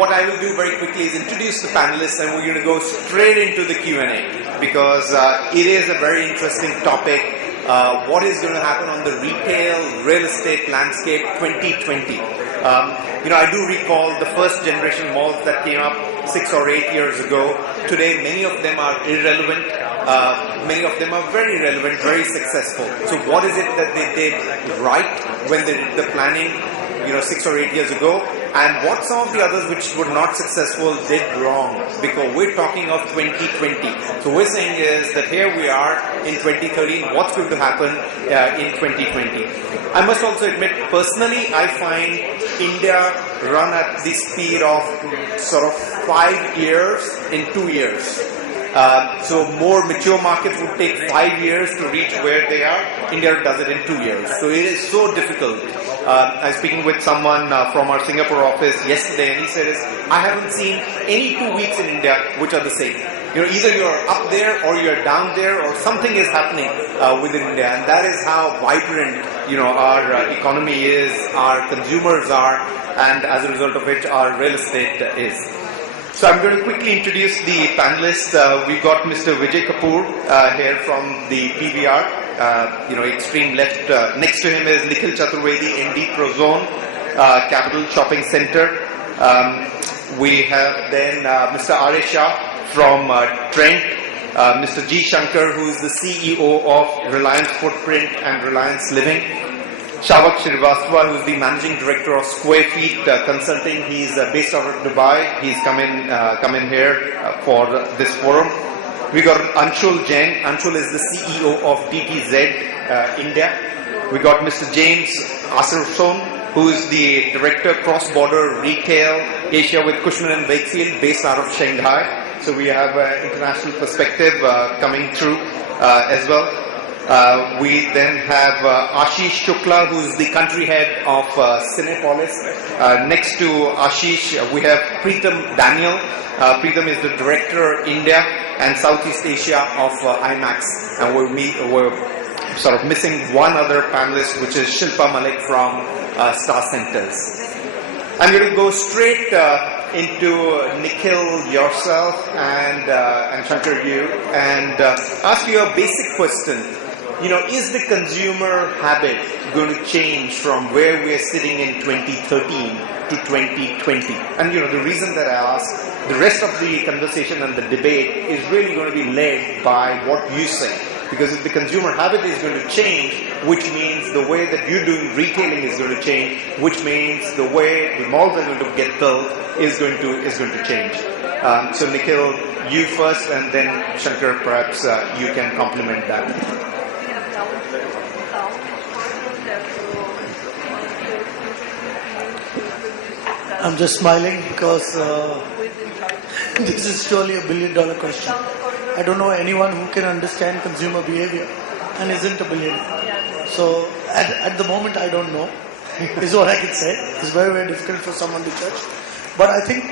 what I will do very quickly is introduce the panelists, and we're going to go straight into the Q&A, because it is a very interesting topic. What is going to happen on the retail real estate landscape 2020? I do recall the first generation malls that came up 6 or 8 years ago. Today, many of them are irrelevant. Many of them are very relevant, very successful. So what is it that they did right when they did the planning, 6 or 8 years ago? And what some of the others which were not successful did wrong? Because we're talking of 2020. So we're saying is that here we are in 2013, what's going to happen in 2020? I must also admit, personally, I find India run at the speed of sort of 5 years in 2 years. So more mature markets would take 5 years to reach where they are. India does it in 2 years. So it is so difficult. I was speaking with someone from our Singapore office yesterday, and he said, I haven't seen any 2 weeks in India which are the same. Either you're up there or you're down there, or something is happening within India. And that is how vibrant, our economy is, our consumers are, and as a result of which our real estate is. So I'm going to quickly introduce the panelists. We've got Mr. Vijay Kapoor here from the PVR, extreme left. Next to him is Nikhil Chaturvedi, ND Prozone, Capital Shopping Center. We have then Mr. R.A. Shah from Trent, Mr. G. Shankar, who is the CEO of Reliance Footprint and Reliance Living. Shavak Shrivastava, who is the Managing Director of Square Feet Consulting. He's based out of Dubai. He's come in here for this forum. We got Anshul Jain. Anshul is the CEO of DTZ India. We got Mr. James Asarson, who is the Director Cross-Border Retail Asia with Cushman & Wakefield, based out of Shanghai. So we have international perspective coming through as well. We then have Ashish Shukla, who is the country head of Cinepolis. Next to Ashish, we have Preetham Daniel. Preetham is the Director India and Southeast Asia of IMAX. And we're sort of missing one other panelist, which is Shilpa Malik from Star Centers. I'm going to go straight into Nikhil, yourself, and Shankar, you, and ask you a basic question. Is the consumer habit going to change from where we're sitting in 2013 to 2020? And the reason that I ask, the rest of the conversation and the debate is really going to be led by what you say. Because if the consumer habit is going to change, which means the way that you're doing retailing is going to change, which means the way the malls are going to get built is going to change. So Nikhil, you first, and then Shankar, perhaps you can complement that. I'm just smiling because this is surely $1 billion question. I don't know anyone who can understand consumer behavior and isn't a billionaire. So at the moment, I don't know, is what I can say. It's very, very difficult for someone to judge. But I think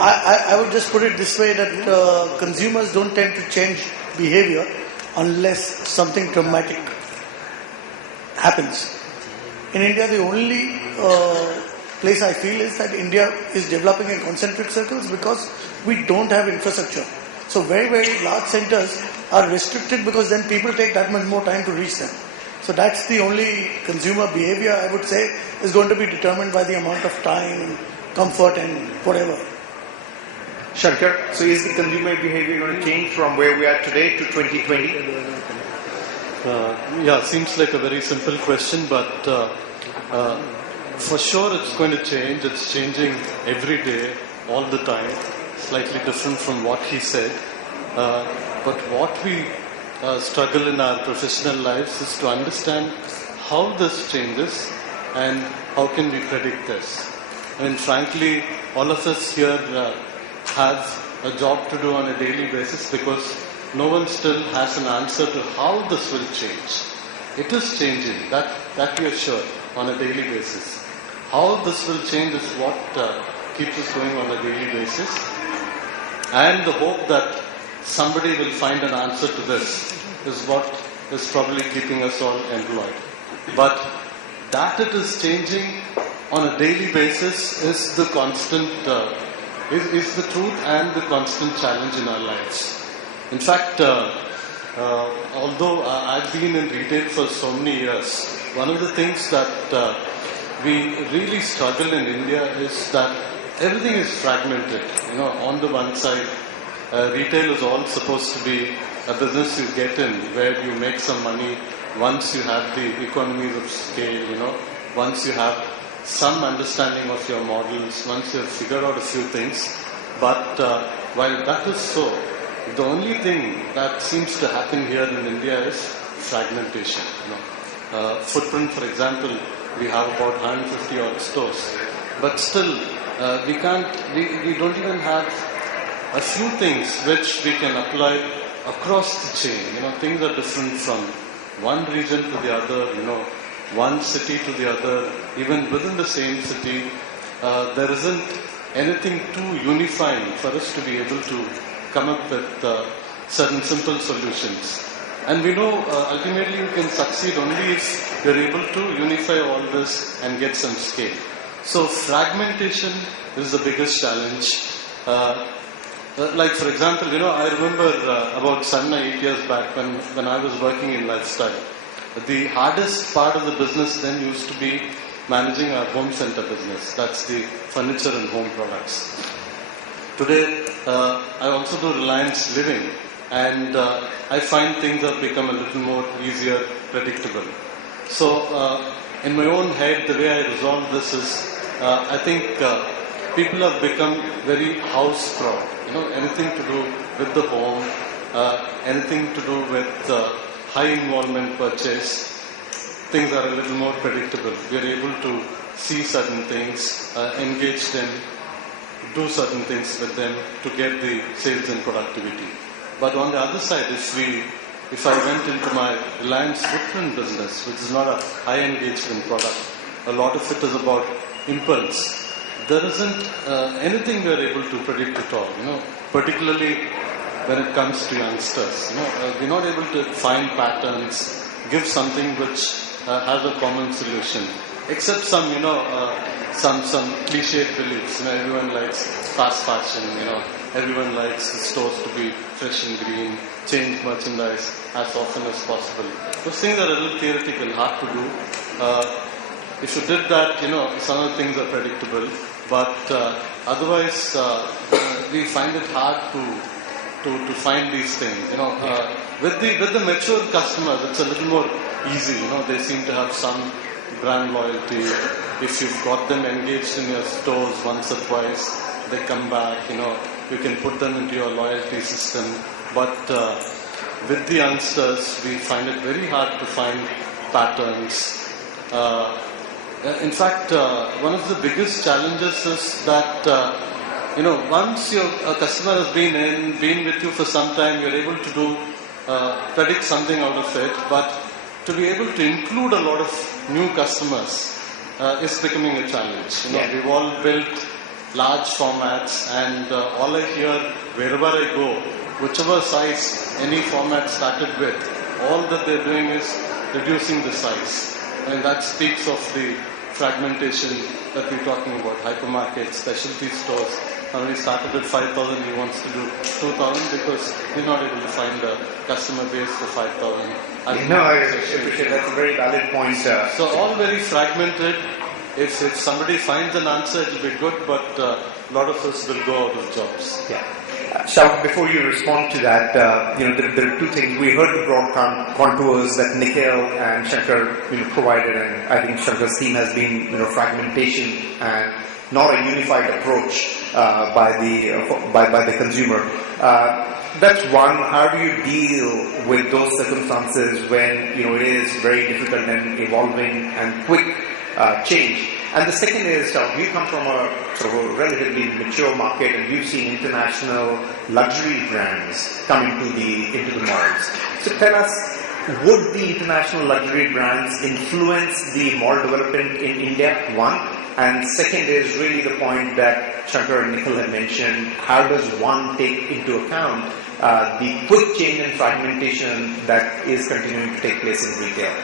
I would just put it this way, that consumers don't tend to change behavior unless something dramatic happens. In India, the only place I feel is that India is developing in concentric circles because we don't have infrastructure. So very, very large centers are restricted because then people take that much more time to reach them. So that's the only consumer behavior, I would say, is going to be determined by the amount of time, comfort and whatever. Shankar, so is the consumer behavior going to change from where we are today to 2020? Seems like a very simple question, but for sure it's going to change. It's changing every day, all the time. Slightly different from what he said. But what we struggle in our professional lives is to understand how this changes and how can we predict this. I mean, frankly, all of us here have a job to do on a daily basis because no one still has an answer to how this will change. It is changing, that we are sure, on a daily basis. How this will change is what keeps us going on a daily basis. And the hope that somebody will find an answer to this is what is probably keeping us all employed. But that it is changing on a daily basis is the constant, is the truth and the constant challenge in our lives. In fact, although I've been in retail for so many years, one of the things that we really struggle in India is that everything is fragmented. You know, on the one side, retail is all supposed to be a business you get in where you make some money once you have the economies of scale, you know, once you have some understanding of your models, once you have figured out a few things. But while that is so, the only thing that seems to happen here in India is fragmentation. You know, Footprint, for example, we have about 150 odd stores, but still we don't even have a few things which we can apply across the chain. You know, things are different from one region to the other. You know, one city to the other, even within the same city. There isn't anything too unifying for us to be able to come up with certain simple solutions. And we know ultimately you can succeed only if you're able to unify all this and get some scale. So fragmentation is the biggest challenge. Like for example, you know, I remember about 7 or 8 years back when I was working in lifestyle, the hardest part of the business then used to be managing our home center business. That's the furniture and home products. Today, I also do Reliance Living, and I find things have become a little more easier, predictable. So, in my own head, the way I resolve this is, I think people have become very house proud. You know, anything to do with the home, anything to do with high involvement purchase, things are a little more predictable. We are able to see certain things, engage them, do certain things with them to get the sales and productivity. But on the other side, if I went into my Reliance Footprint business, which is not a high engagement product, a lot of it is about impulse. There isn't anything we are able to predict at all, you know, particularly when it comes to youngsters. You know, we're not able to find patterns, give something which has a common solution, except some, you know, some cliched beliefs. You know, everyone likes fast fashion. You know, everyone likes the stores to be fresh and green, change merchandise as often as possible. Those things are a little theoretical, hard to do. If you did that, you know, some of the things are predictable, but otherwise we find it hard to find these things. You know, with the mature customers, it's a little more easy. You know, they seem to have some brand loyalty. If you've got them engaged in your stores once or twice, they come back. You know, you can put them into your loyalty system. But with the youngsters, we find it very hard to find patterns. In fact, one of the biggest challenges is that you know, once a customer has been with you for some time, you're able to predict something out of it, but to be able to include a lot of new customers is becoming a challenge. You know, we've all built large formats, and all I hear wherever I go, whichever size any format started with, all that they're doing is reducing the size. And that speaks of the fragmentation that we're talking about. Hypermarkets, specialty stores. Now he started at 5,000, he wants to do 2,000 because he's not able to find a customer base for 5,000. I appreciate that's a very valid point. So all very fragmented. If somebody finds an answer, it'll be good, but a lot of us will go out of jobs. Yeah. Shauk, before you respond to that, there are two things. We heard the broad contours that Nikhil and Shankar provided, and I think Shankar's theme has been fragmentation and not a unified approach by the consumer. That's one. How do you deal with those circumstances when it is very difficult and evolving and quick change? And the second is, you come from a sort of a relatively mature market, and you've seen international luxury brands come into the malls. So tell us, would the international luxury brands influence the mall development in India? One. And second is really the point that Shankar and Nikhil have mentioned. How does one take into account the quick change and fragmentation that is continuing to take place in retail?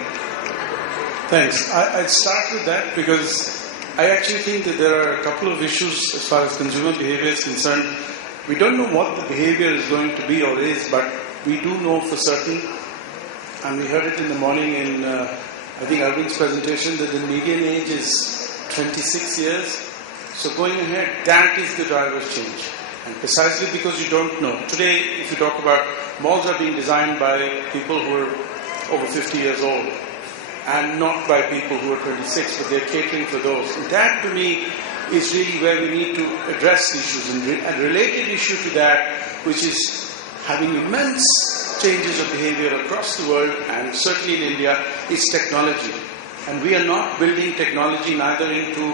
Thanks. I'd start with that because I actually think that there are a couple of issues as far as consumer behavior is concerned. We don't know what the behavior is going to be or is, but we do know for certain, and we heard it in the morning in, I think, Arvind's presentation, that the median age is 26 years. So going ahead, that is the driver's change. And precisely because you don't know. Today, if you talk about malls are being designed by people who are over 50 years old and not by people who are 26, but they're catering for those. And that to me is really where we need to address issues. And a related issue to that, which is having immense changes of behavior across the world and certainly in India, is technology. And we are not building technology neither into,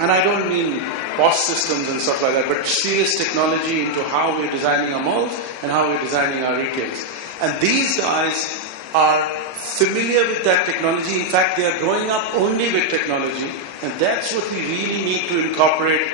and I don't mean POS systems and stuff like that, but serious technology into how we're designing our malls and how we're designing our retails. And these guys are familiar with that technology. In fact, they are growing up only with technology, and that's what we really need to incorporate,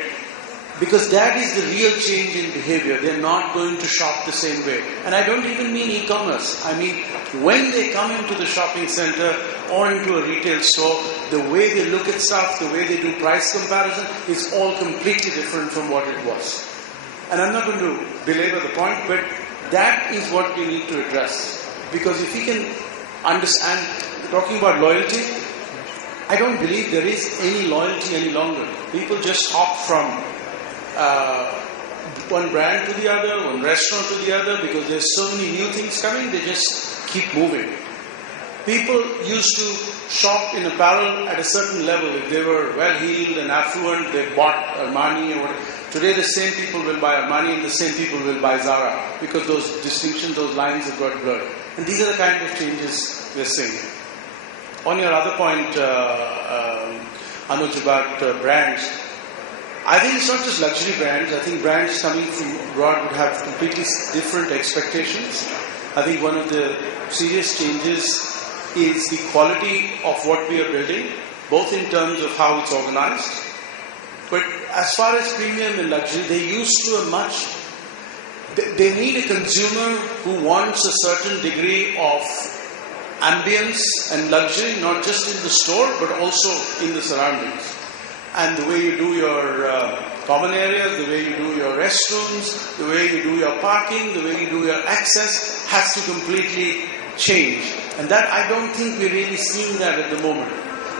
because that is the real change in behavior. They're not going to shop the same way. And I don't even mean e-commerce. I mean, when they come into the shopping center or into a retail store, the way they look at stuff, the way they do price comparison is all completely different from what it was. And I'm not going to belabor the point, but that is what we need to address. Because if we can understand, talking about loyalty, I don't believe there is any loyalty any longer. People just hop from one brand to the other, one restaurant to the other, because there's so many new things coming, they just keep moving. People used to shop in apparel at a certain level. If they were well-heeled and affluent, they bought Armani or whatever. Today the same people will buy Armani and the same people will buy Zara, because those distinctions, those lines have got blurred. And these are the kind of changes we're seeing. On your other point, Anuj, about brands, I think it's not just luxury brands. I think brands coming from abroad would have completely different expectations. I think one of the serious changes is the quality of what we are building, both in terms of how it's organized. But as far as premium and luxury, they used to a much... They need a consumer who wants a certain degree of ambience and luxury, not just in the store, but also in the surroundings. And the way you do your common areas, the way you do your restrooms, the way you do your parking, the way you do your access has to completely change. And that, I don't think we're really seeing that at the moment.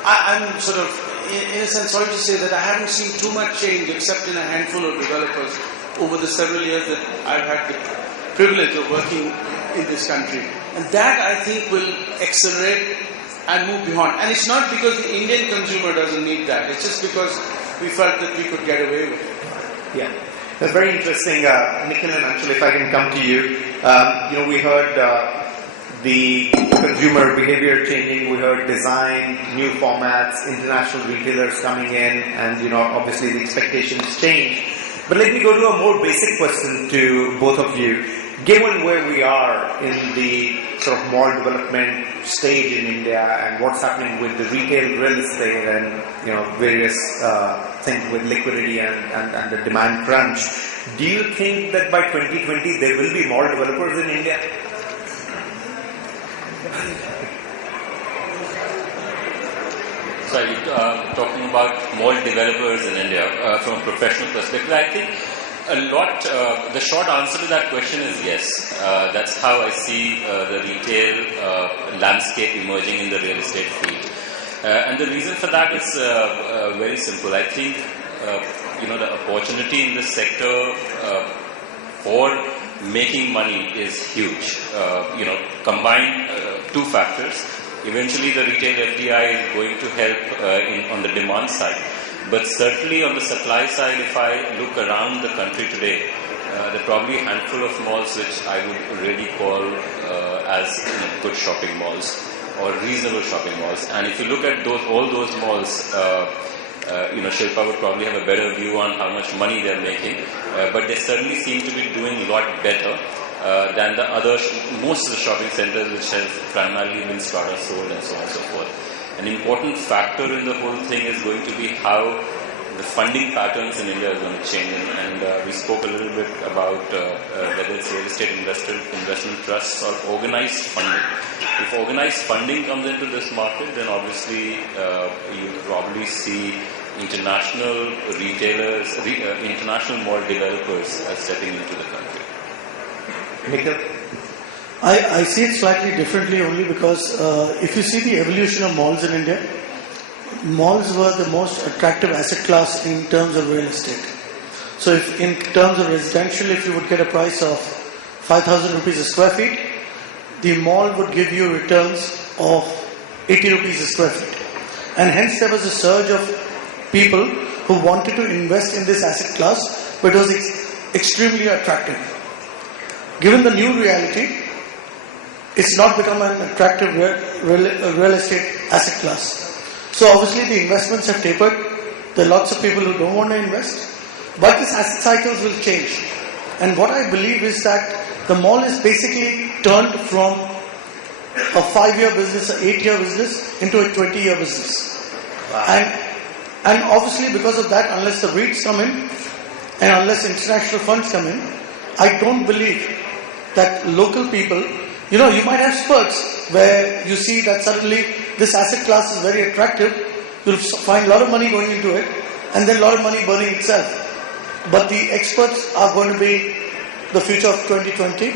I'm sort of, in a sense, sorry to say that I haven't seen too much change except in a handful of developers over the several years that I've had the privilege of working in this country. And that, I think, will accelerate and move beyond. And it's not because the Indian consumer doesn't need that. It's just because we felt that we could get away with it. Yeah. That's very interesting. Nikhil and Anshul, if I can come to you. We heard the consumer behavior changing. We heard design, new formats, international retailers coming in, and, obviously the expectations change. But let me go to a more basic question to both of you. Given where we are in the sort of mall development stage in India and what's happening with the retail real estate and various things with liquidity and the demand crunch, do you think that by 2020 there will be mall developers in India? So talking about mall developers in India from a professional perspective, I think the short answer to that question is yes. That's how I see the retail landscape emerging in the real estate field. And the reason for that is very simple. I think, the opportunity in this sector for making money is huge. Combine two factors. Eventually the retail FDI is going to help on the demand side. But certainly on the supply side, if I look around the country today, there are probably a handful of malls which I would really call as good shopping malls or reasonable shopping malls. And if you look at all those malls, Shilpa would probably have a better view on how much money they're making, but they certainly seem to be doing a lot better than most of the shopping centers which have primarily been strata sold and so on and so forth. An important factor in the whole thing is going to be how the funding patterns in India are going to change. And we spoke a little bit about whether it's real estate investment trusts or organized funding. If organized funding comes into this market, then obviously you probably see international retailers, international mall developers are stepping into the country? Nikhil? I see it slightly differently only because if you see the evolution of malls in India, malls were the most attractive asset class in terms of real estate. So if in terms of residential, if you would get a price of 5,000 rupees a square feet, the mall would give you returns of 80 rupees a square feet. And hence there was a surge of people who wanted to invest in this asset class, but it was extremely attractive. Given the new reality, it's not become an attractive real estate asset class. So obviously the investments have tapered. There are lots of people who don't want to invest. But this asset cycles will change. And what I believe is that the mall is basically turned from a 5-year business, an 8-year business into a 20-year business. Wow. And obviously because of that, unless the REITs come in and unless international funds come in, I don't believe that local people, you might have spurts where you see that suddenly this asset class is very attractive. You'll find a lot of money going into it and then a lot of money burning itself. But the experts are going to be the future of 2020,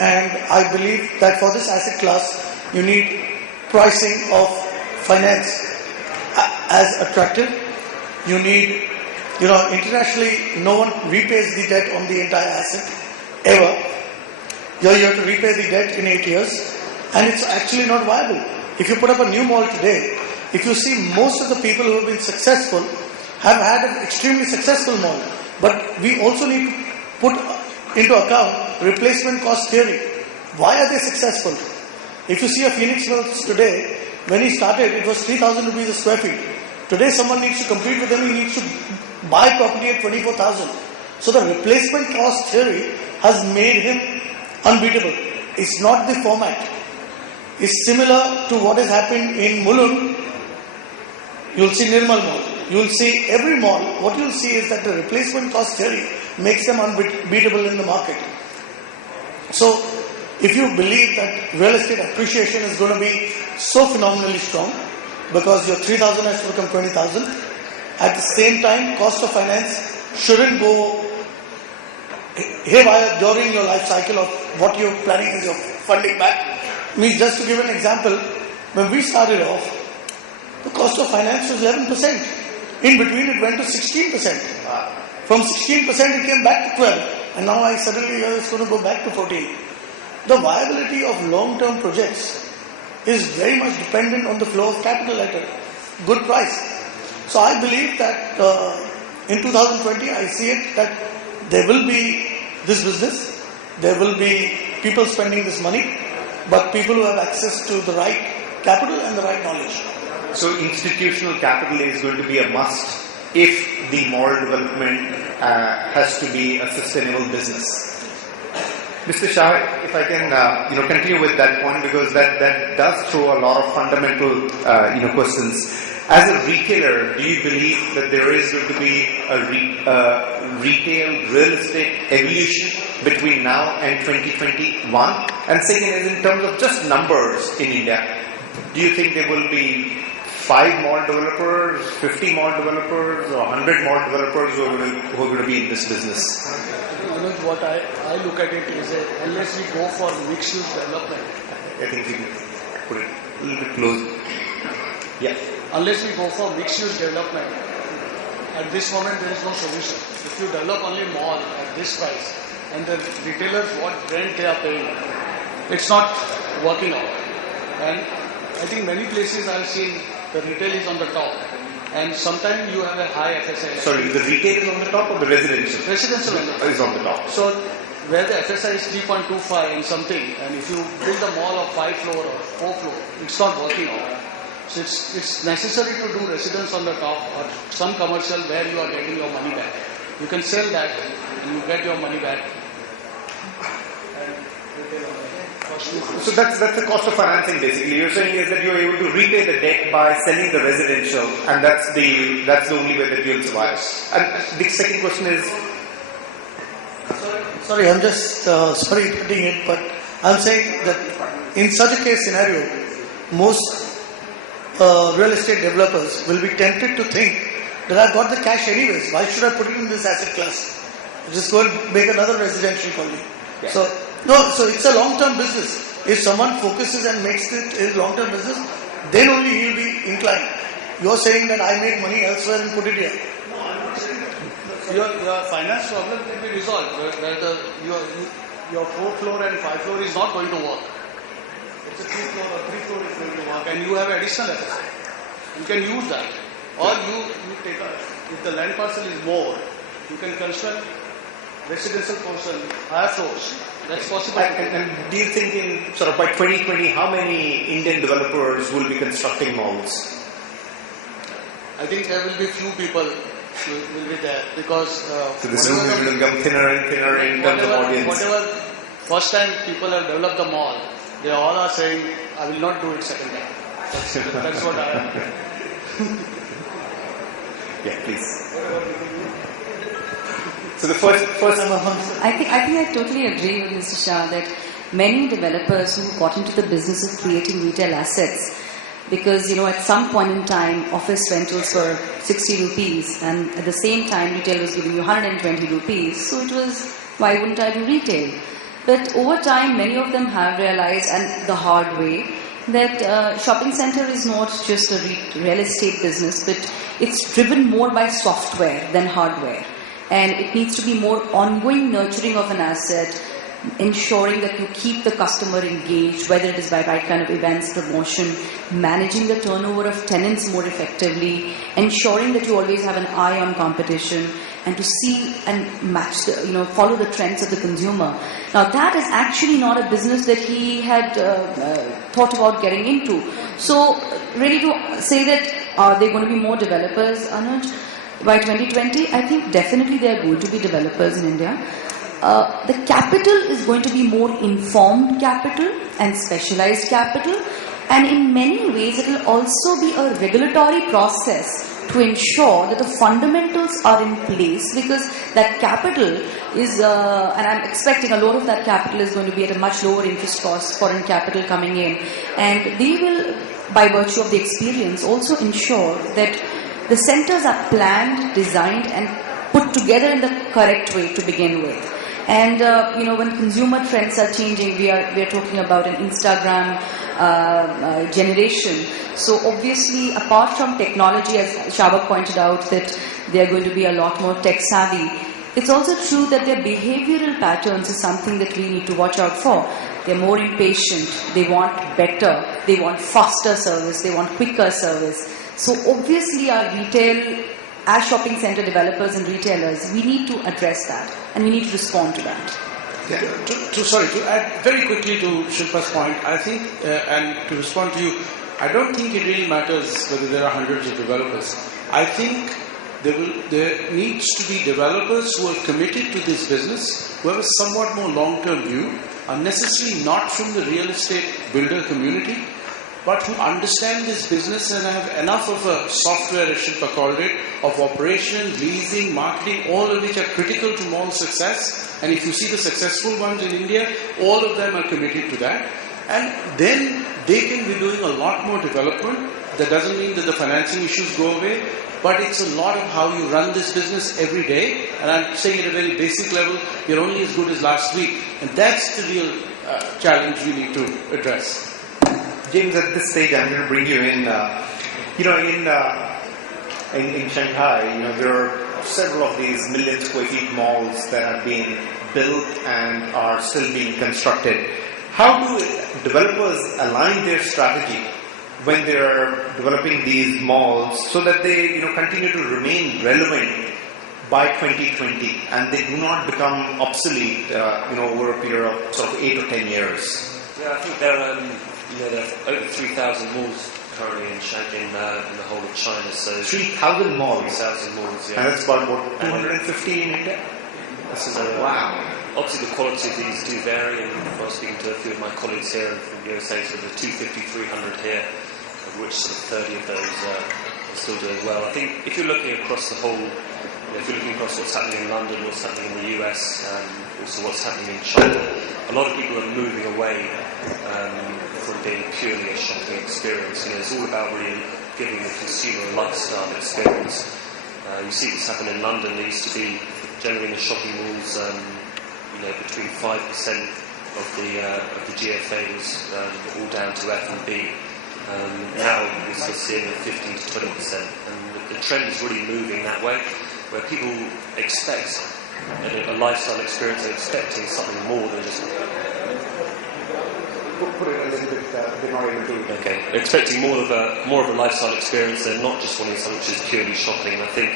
and I believe that for this asset class, you need pricing of finance as attractive. You need, internationally, no one repays the debt on the entire asset ever. You have to repay the debt in 8 years, and it's actually not viable. If you put up a new mall today, if you see most of the people who have been successful have had an extremely successful mall. But we also need to put into account replacement cost theory. Why are they successful? If you see a Phoenix Mills today, when he started, it was 3,000 rupees a square feet. Today, someone needs to compete with him, he needs to buy property at 24,000. So the replacement cost theory has made him unbeatable. It's not the format. It's similar to what has happened in Mulund. You'll see Nirmal Mall. You'll see every mall. What you'll see is that the replacement cost theory makes them unbeatable in the market. So, if you believe that real estate appreciation is going to be so phenomenally strong, because your 3,000 has to become 20,000, at the same time, cost of finance shouldn't go haywire during your life cycle of what you're planning as your funding back. Just to give an example, when we started off, the cost of finance was 11%. In between, it went to 16%. From 16%, it came back to 12%. And now I suddenly hear it's going to go back to 14%. The viability of long-term projects is very much dependent on the flow of capital at a good price. So I believe that in 2020, I see it that there will be this business, there will be people spending this money, but people who have access to the right capital and the right knowledge. So institutional capital is going to be a must if the mall development has to be a sustainable business. Mr. Shah, if I can continue with that point, because that does throw a lot of fundamental questions. As a retailer, do you believe that there is going to be a retail real estate evolution between now and 2021? And second is in terms of just numbers in India, do you think there will be 5 mall developers, 50 mall developers, or 100 mall developers who are going to be in this business? Manoj, what I look at it is that unless we go for mixed-use development, I think we can put it a little bit closer. Yeah. Unless we go for mixed-use development, at this moment there is no solution. If you develop only mall at this price, and the retailers what rent they are paying, it's not working out. And I think many places I've seen the retail is on the top, and sometimes you have a high FSI. Sorry, the retail is on the top or the residential? Residential is on the top. So where the FSI is 3.25 and something, and if you build a mall of 5 floor or 4 floor, it's not working out. So it's necessary to do residence on the top or some commercial where you are getting your money back. You can sell that and you get your money back. So that's the cost of financing basically. You're saying is that you're able to repay the debt by selling the residential, and that's the only way that you'll survive. And the second question is, Sorry, I'm just cutting it, but I'm saying that in such a case scenario, most real estate developers will be tempted to think that I've got the cash anyways. Why should I put it in this asset class? Just go and make another residential colony. Yeah. So it's a long-term business. If someone focuses and makes it a long-term business, then only he'll be inclined. You're saying that I make money elsewhere and put it here. Your finance problem can be resolved where your 4th floor and 5th floor is not going to work. It's a 2th floor or 3rd floor is going to work, and you have additional assets. You can use that. Or you take if the land parcel is more, you can construct residential portion, higher floors. That's possible. And do you think in sort of by 2020, how many Indian developers will be constructing malls? I think there will be few people will be there because So this room will become thinner and thinner in terms of audience. Whatever first time people have developed the mall, they all are saying, I will not do it second time. That's what I am. Yeah, please. So the first I think I totally agree with Mr. Shah that many developers who got into the business of creating retail assets, because at some point in time office rentals were 60 rupees and at the same time retail was giving you 120 rupees, so it was, why wouldn't I do retail? But over time many of them have realized, and the hard way, that shopping center is not just a real estate business, but it's driven more by software than hardware. And it needs to be more ongoing nurturing of an asset, ensuring that you keep the customer engaged, whether it is by right kind of events, promotion, managing the turnover of tenants more effectively, ensuring that you always have an eye on competition, and to see and match follow the trends of the consumer. Now that is actually not a business that he had thought about getting into. So really to say that are there going to be more developers, Anuj? By 2020, I think definitely there are going to be developers in India. The capital is going to be more informed capital and specialized capital, and in many ways it will also be a regulatory process to ensure that the fundamentals are in place, because that capital is, and I'm expecting a lot of that capital is going to be at a much lower interest cost, foreign capital coming in, and they will, by virtue of the experience, also ensure that the centers are planned, designed and put together in the correct way to begin with. And when consumer trends are changing, we are talking about an Instagram generation. So obviously, apart from technology, as Shabak pointed out, that they are going to be a lot more tech savvy. It's also true that their behavioral patterns is something that we need to watch out for. They're more impatient. They want better. They want faster service. They want quicker service. So obviously our retail, as shopping center developers and retailers, we need to address that and we need to respond to that. Yeah. To add very quickly to Shilpa's point, I think, and to respond to you, I don't think it really matters whether there are hundreds of developers. I think there needs to be developers who are committed to this business, who have a somewhat more long-term view, unnecessarily not from the real estate builder community, but who understand this business and have enough of a software, as Shilpa called it, of operation, leasing, marketing, all of which are critical to mall success. And if you see the successful ones in India, all of them are committed to that. And then they can be doing a lot more development. That doesn't mean that the financing issues go away, but it's a lot of how you run this business every day. And I'm saying at a very basic level, you're only as good as last week. And that's the real challenge we need to address. James, at this stage, I'm going to bring you in. In Shanghai, there are several of these million square feet malls that have been built and are still being constructed. How do developers align their strategy when they are developing these malls so that they continue to remain relevant by 2020 and they do not become obsolete over a period of sort of 8 or 10 years? Yeah, I think there are over 3,000 malls currently in the whole of China. So 3,000 malls? 3,000 malls, yeah. And that's about, what, 250 in India? Wow. Obviously the quality of these do vary, and I was speaking to a few of my colleagues here from USA, so there's 250, 300 here, of which sort of 30 of those are still doing well. I think if you're looking across the whole, if you're looking across what's happening in London, what's happening in the US, also what's happening in China, a lot of people are moving away from being purely a shopping experience. It's all about really giving the consumer a lifestyle experience. You see this happen in London. There used to be, generally in the shopping malls, between 5% of the GFA was all down to F&B. Now we're still seeing 15 to 20%, and the trend is really moving that way, where people expect a lifestyle experience, they're expecting something more than just. Put it a little bit, they're not able to. Okay, they're expecting more of a lifestyle experience. They're not just wanting something which is purely shopping. I think,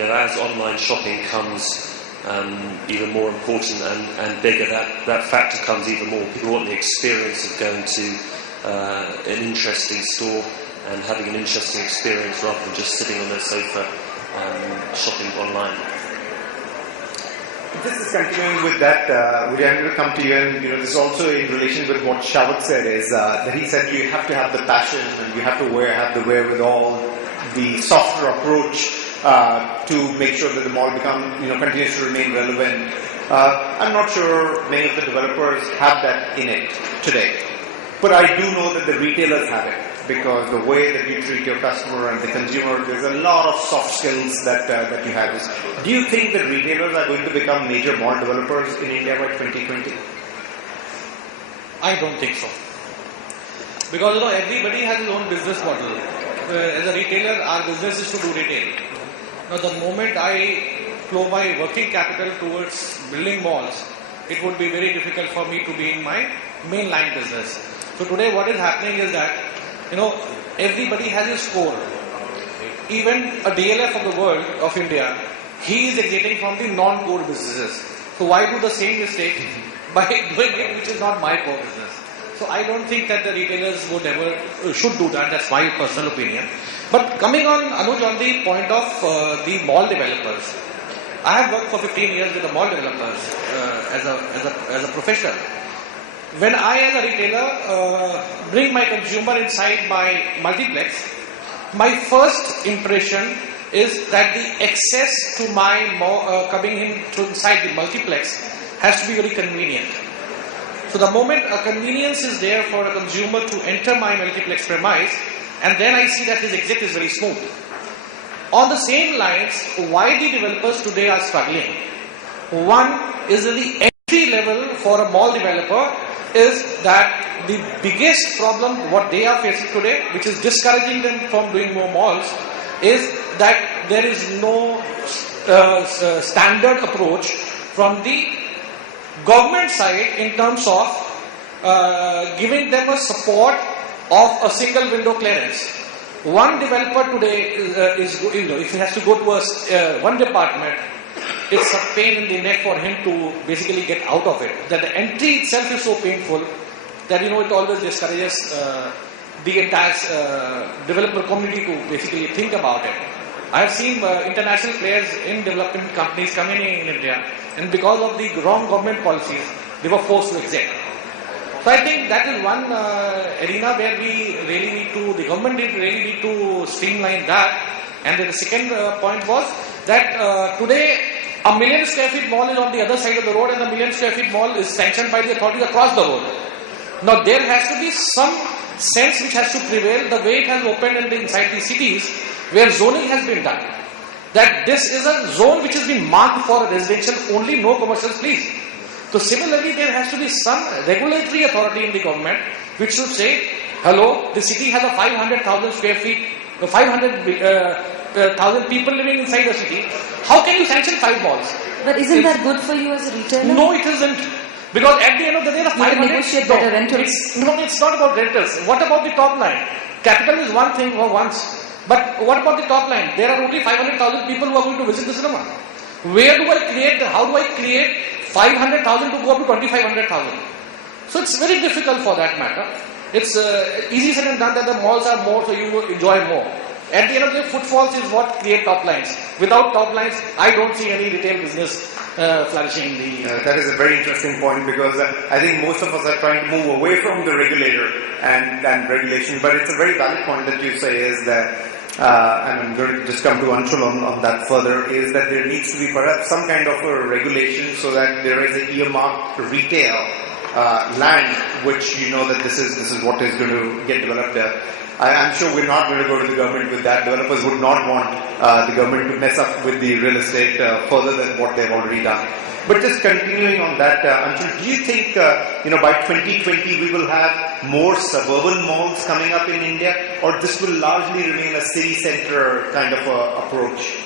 as online shopping comes even more important and bigger, that factor comes even more. People want the experience of going to an interesting store and having an interesting experience rather than just sitting on their sofa shopping online. This is continuing with that. I'm going to come to you, and this is also in relation with what Shawat said. Is that he said you have to have the passion and you have to have the wherewithal, the softer approach to make sure that the mall continues to remain relevant. I'm not sure many of the developers have that in it today, but I do know that the retailers have it. Because the way that you treat your customer and the consumer, there's a lot of soft skills that you have. Do you think that retailers are going to become major mall developers in India by 2020? I don't think so. Because everybody has his own business model. As a retailer, our business is to do retail. Now, the moment I flow my working capital towards building malls, it would be very difficult for me to be in my mainline business. So today, what is happening is that everybody has his core. Even a DLF of the world, of India, he is exiting from the non-core businesses. So why do the same mistake by doing it which is not my core business? So I don't think that the retailers should do that. That's my personal opinion. But coming on, Anuj, on the point of the mall developers, I have worked for 15 years with the mall developers as a professional. When I, as a retailer, bring my consumer inside my multiplex, my first impression is that the access to my coming inside the multiplex has to be very convenient. So the moment a convenience is there for a consumer to enter my multiplex premise, and then I see that his exit is very smooth. On the same lines, why the developers today are struggling? One is that the entry level for a mall developer is that the biggest problem what they are facing today, which is discouraging them from doing more malls, is that there is no standard approach from the government side in terms of giving them a support of a single window clearance. One developer today if he has to go to one department, it's a pain in the neck for him to basically get out of it. That the entry itself is so painful that it always discourages the entire developer community to basically think about it. I have seen international players in development companies coming in India, and because of the wrong government policies, they were forced to exit. So I think that is one arena where the government really need to streamline that. And then the second point was that today a million square feet mall is on the other side of the road, and the million square feet mall is sanctioned by the authorities across the road. Now there has to be some sense which has to prevail the way it has opened inside the cities where zoning has been done. That this is a zone which has been marked for residential only, no commercials please. So similarly there has to be some regulatory authority in the government which should say, hello, the city has a 500,000 square feet, 500,000 people living inside the city. How can you sanction 5 malls? But isn't that good for you as a retailer? No, it isn't. Because at the end of the day, the 500... negotiate better rentals. It's not about rentals. What about the top line? Capital is one thing for once. But what about the top line? There are only 500,000 people who are going to visit the cinema. How do I create 500,000 to go up to 2,500,000? So it's very difficult for that matter. It's easy said and done that the malls are more, so you enjoy more. At the end of the day, footfalls is what create top lines. Without top lines, I don't see any retail business flourishing. That is a very interesting point, because I think most of us are trying to move away from the regulator and regulation. But it's a very valid point that you say is that, and I'm going to just come to Anshul on that further, is that there needs to be perhaps some kind of a regulation so that there is an earmarked retail land, which you know that this is what is going to get developed there. I'm sure we're not going to go to the government with that. Developers would not want the government to mess up with the real estate further than what they've already done. But just continuing on that, Anshul, do you think by 2020 we will have more suburban malls coming up in India, or this will largely remain a city centre kind of approach?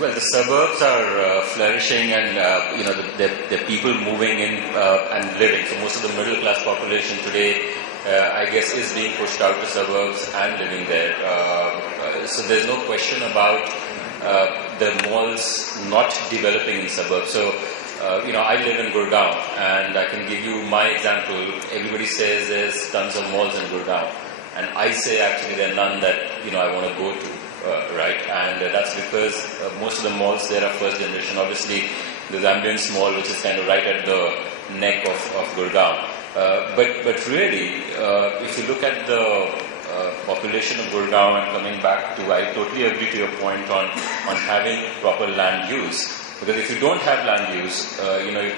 Well, the suburbs are flourishing, and the people moving in and living. So most of the middle class population today, I guess, is being pushed out to suburbs and living there. So there's no question about the malls not developing in suburbs. So I live in Gurgaon, and I can give you my example. Everybody says there's tons of malls in Gurgaon, and I say actually there are none that I want to go to. Right, and that's because most of the malls there are first generation. Obviously, there's Ambience Mall, which is kind of right at the neck of Gurgaon. But really, if you look at the population of Gurgaon, and coming back to, I totally agree to your point on having proper land use. Because if you don't have land use,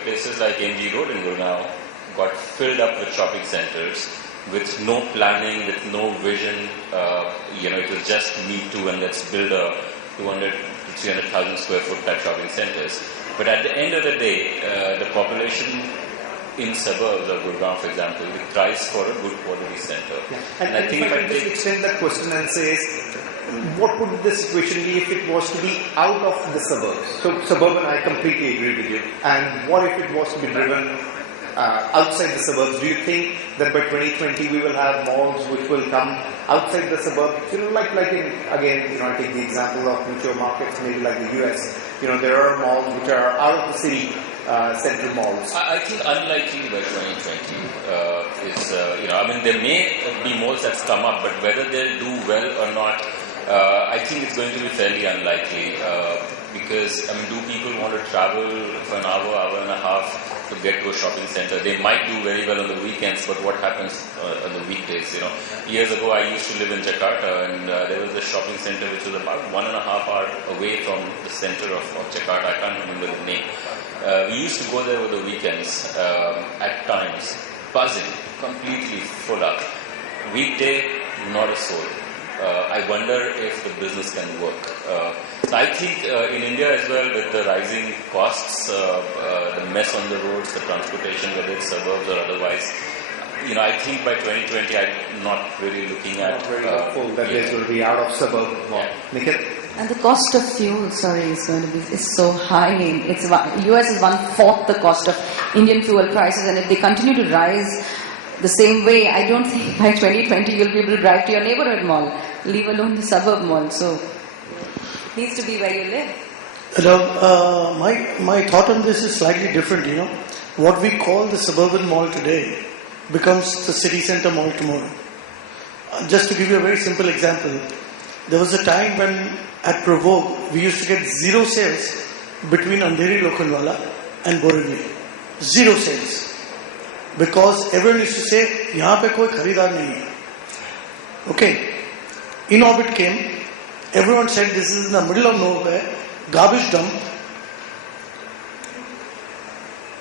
places like MG Road in Gurgaon got filled up with shopping centers, with no planning, with no vision. It was just me too, and let's build a 200 to 300,000 square foot type shopping centers. But at the end of the day, the population in suburbs of Gurgaon, for example, it thrives for a good quality center. Yeah. And I think if I just extend that question and says, what would the situation be if it was to be out of the suburbs? So suburban, I completely agree with you. And what if it was to be driven outside the suburbs? Do you think that by 2020 we will have malls which will come outside the suburbs? Like in, again, I take the example of mature markets, maybe like the US. There are malls which are out of the city, central malls. I think unlikely by 2020 there may be malls that's come up, but whether they'll do well or not, I think it's going to be fairly unlikely. Because, do people want to travel for an hour and a half to get to a shopping center? They might do very well on the weekends, but what happens on the weekdays? Years ago I used to live in Jakarta, and there was a shopping center which was about 1.5 hours away from the center of Jakarta. I can't remember the name. We used to go there over the weekends, at times, buzzing, completely full up. Weekday, not a soul. I wonder if the business can work. So I think in India as well, with the rising costs, the mess on the roads, the transportation, whether it's suburbs or otherwise, I think by 2020 I'm not really looking at... Not very hopeful that there's going to be out of suburb. Yeah. Nikhil? And the cost of fuel, is going to be so high. US is 1/4 the cost of Indian fuel prices, and if they continue to rise the same way, I don't think by 2020 you'll be able to drive to your neighborhood mall, leave alone the suburb mall. So, needs to be where you live. My thought on this is slightly different. What we call the suburban mall today becomes the city center mall tomorrow. Just to give you a very simple example, there was a time when at Provoke we used to get 0 sales between Andheri Lokhandwala and Borivali. 0 sales. Because everyone used to say, यहाँ पे कोई खरीदार नहीं है. Okay. InOrbit came. Everyone said this is in the middle of nowhere. Garbage dump.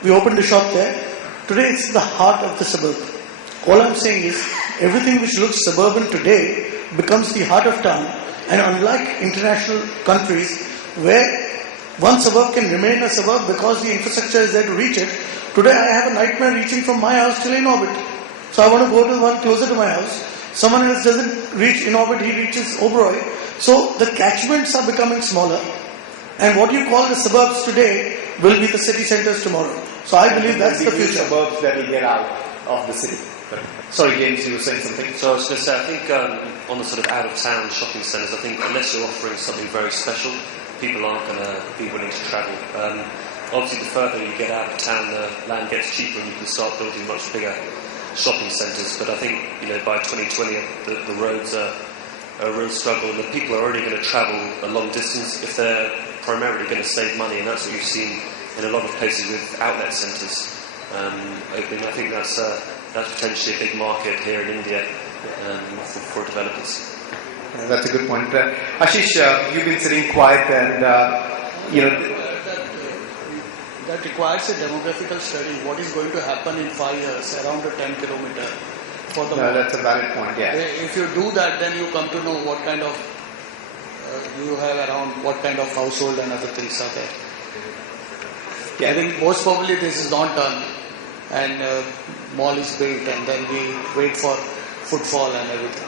We opened a shop there. Today it's the heart of the suburb. All I'm saying is, everything which looks suburban today becomes the heart of town. And unlike international countries where one suburb can remain a suburb because the infrastructure is there to reach it, today I have a nightmare reaching from my house till InOrbit. So I want to go to one closer to my house. Someone else doesn't reach InOrbit, he reaches Oberoi. So the catchments are becoming smaller. And what you call the suburbs today will be the city centers tomorrow. So I believe that's the future. Suburbs that will get out of the city. Sorry, James, you were saying something? So I was going to say, I think on the sort of out-of-town shopping centres, I think unless you're offering something very special, people aren't going to be willing to travel. Obviously, the further you get out of town, the land gets cheaper and you can start building much bigger shopping centres. But I think, by 2020, the roads are a real struggle, and the people are already going to travel a long distance if they're primarily going to save money, and that's what you've seen in a lot of places with outlet centres opening. I think that's potentially a big market here in India for developers. That's a good point. Ashish, you've been sitting quiet, and that requires a demographical study. What is going to happen in 5 years around the 10 kilometer for the mall? That's a valid point, yeah. If you do that, then you come to know what kind of you have around, what kind of household and other things are there. Yeah. I think most probably this is not done, and mall is built, and then we wait for footfall and everything.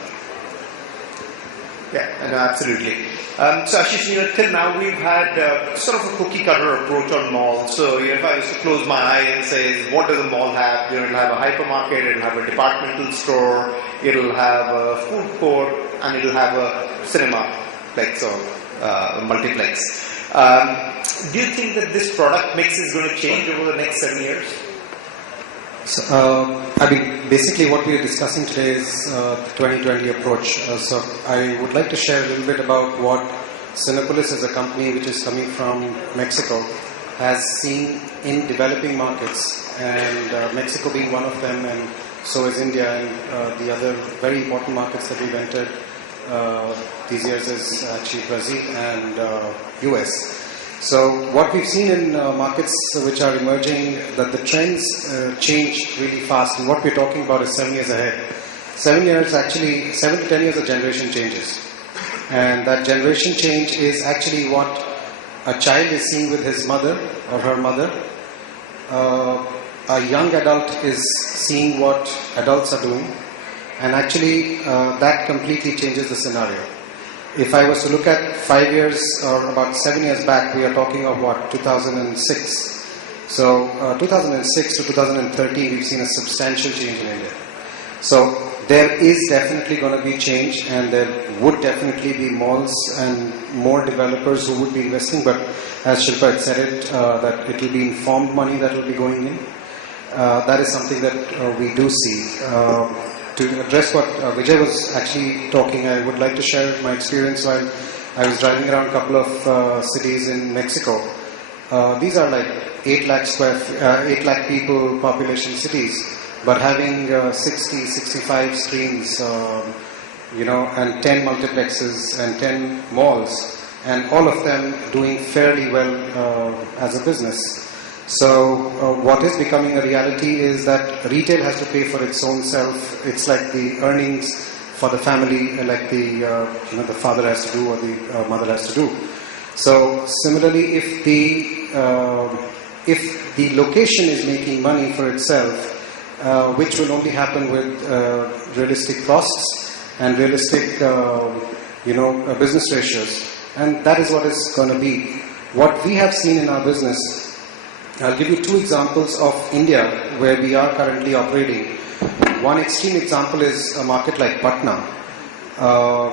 Yeah, no, absolutely. So Ashish, till now we've had sort of a cookie cutter approach on malls. So if I was to close my eye and say, what does a mall have? It'll have a hypermarket, it'll have a departmental store, it'll have a food court, and it'll have a cinemaplex or a multiplex. Do you think that this product mix is going to change over the next 7 years? So, basically what we are discussing today is the 2020 approach. So I would like to share a little bit about what Cinepolis as a company which is coming from Mexico has seen in developing markets, and Mexico being one of them, and so is India, and the other very important markets that we've entered these years is actually Brazil and US. So what we've seen in markets which are emerging, that the trends change really fast, and what we're talking about is 7 years ahead. 7 years, actually 7 to 10 years of generation changes, and that generation change is actually what a child is seeing with his mother or her mother. A young adult is seeing what adults are doing, and actually that completely changes the scenario. If I was to look at 5 years or about 7 years back, we are talking of what, 2006. So 2006 to 2013, we've seen a substantial change in India. So there is definitely going to be change, and there would definitely be malls and more developers who would be investing. But as Shilpa had said it, that it will be informed money that will be going in. That is something that we do see. To address what Vijay was actually talking, I would like to share my experience while I was driving around a couple of cities in Mexico. These are like 8 lakh people population cities, but having 60, 65 screens, and 10 multiplexes and 10 malls, and all of them doing fairly well as a business. So what is becoming a reality is that retail has to pay for its own self. It's like the earnings for the family, like the father has to do or the mother has to do. So similarly, if the location is making money for itself, which will only happen with realistic costs and realistic business ratios, and that is what is going to be. What we have seen in our business, I'll give you 2 examples of India where we are currently operating. One extreme example is a market like Patna. I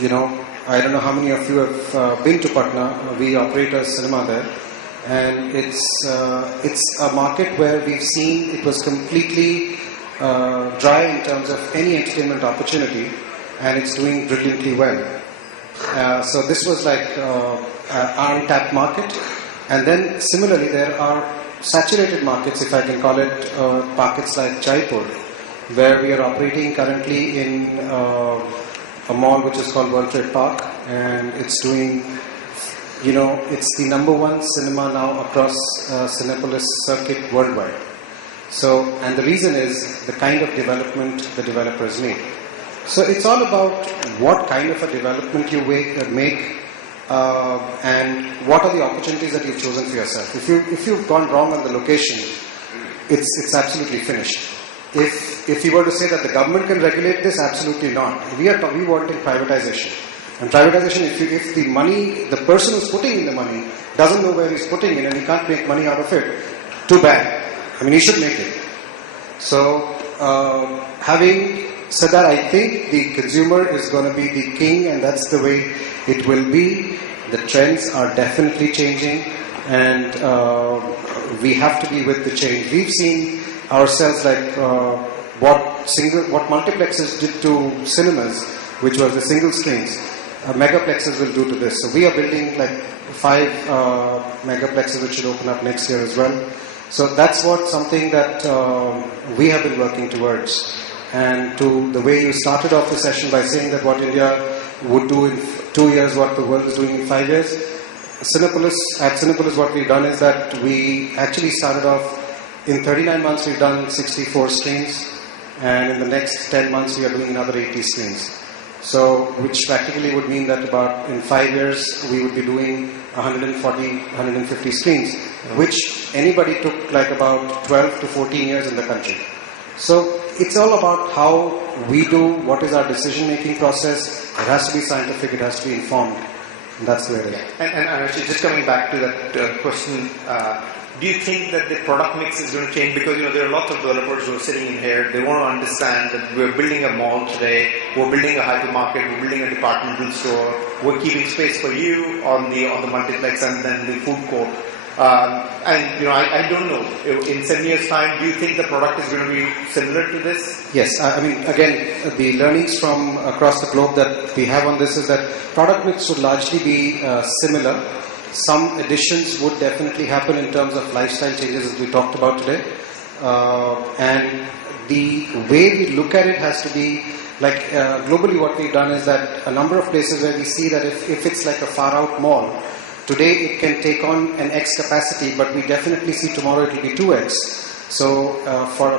don't know how many of you have been to Patna. We operate a cinema there, and it's a market where we've seen it was completely dry in terms of any entertainment opportunity, and it's doing brilliantly well. So this was like an untapped market. And then similarly, there are saturated markets, if I can call it, markets like Jaipur, where we are operating currently in a mall which is called World Trade Park, and it's doing, it's the #1 cinema now across Cinepolis circuit worldwide. So, and the reason is the kind of development the developers make. So it's all about what kind of a development you make. And what are the opportunities that you've chosen for yourself? If you've gone wrong on the location, it's absolutely finished. If you were to say that the government can regulate this, absolutely not. We want in privatization. And privatization, if the money, the person who's putting in the money doesn't know where he's putting it and he can't make money out of it, too bad. He should make it. So, having said that, I think the consumer is going to be the king, and that's the way it will be. The trends are definitely changing, and we have to be with the change. We've seen ourselves like what multiplexes did to cinemas, which was the single screens. Megaplexes will do to this. So we are building like 5 megaplexes, which should open up next year as well. So that's something that we have been working towards. And to the way you started off the session by saying that what India would do in 2 years, what the world is doing in 5 years, At Cinepolis, what we've done is that we actually started off in 39 months. We've done 64 screens, and in the next 10 months we are doing another 80 screens. So, which practically would mean that in 5 years we would be doing 140, 150 screens, which anybody took like about 12 to 14 years in the country. So, it's all about how we do, what is our decision-making process. It has to be scientific, it has to be informed. And that's the way it is. And actually, just coming back to that question, do you think that the product mix is going to change? Because there are lots of developers who are sitting in here. They want to understand that we're building a mall today, we're building a hypermarket, we're building a departmental store, we're keeping space for you on the multiplex and then the food court. I don't know. In 7 years' time, do you think the product is going to be similar to this? Yes. I mean, again, the learnings from across the globe that we have on this is that product mix would largely be similar. Some additions would definitely happen in terms of lifestyle changes, as we talked about today. And the way we look at it has to be like globally. What we've done is that a number of places where we see that if it's like a far out mall, today it can take on an X capacity, but we definitely see tomorrow it will be 2X. So for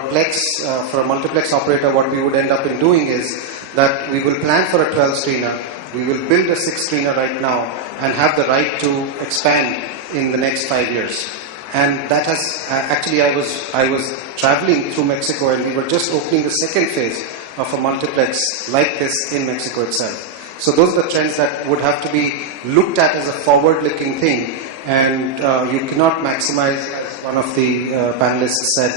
a multiplex operator, what we would end up in doing is that we will plan for a 12 screener, we will build a 6 screener right now, and have the right to expand in the next 5 years. And that has actually, I was traveling through Mexico, and we were just opening the second phase of a multiplex like this in Mexico itself. So those are the trends that would have to be looked at as a forward-looking thing, and you cannot maximize, as one of the panelists said,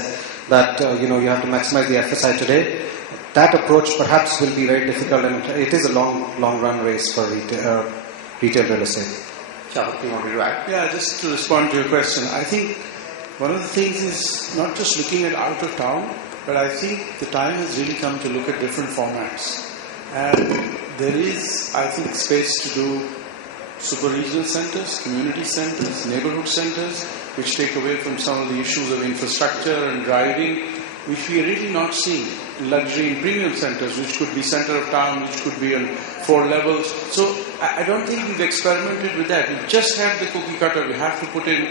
that you have to maximize the FSI today. That approach perhaps will be very difficult, and it is a long run race for retail real estate. Charles, you want to add? Yeah, just to respond to your question, I think one of the things is not just looking at out of town, but I think the time has really come to look at different formats. And there is, I think, space to do super regional centers, community centers, neighborhood centers, which take away from some of the issues of infrastructure and driving, which we are really not seeing. Luxury and premium centers, which could be center of town, which could be on 4 levels. So I don't think we've experimented with that. We just have the cookie cutter. We have to put in,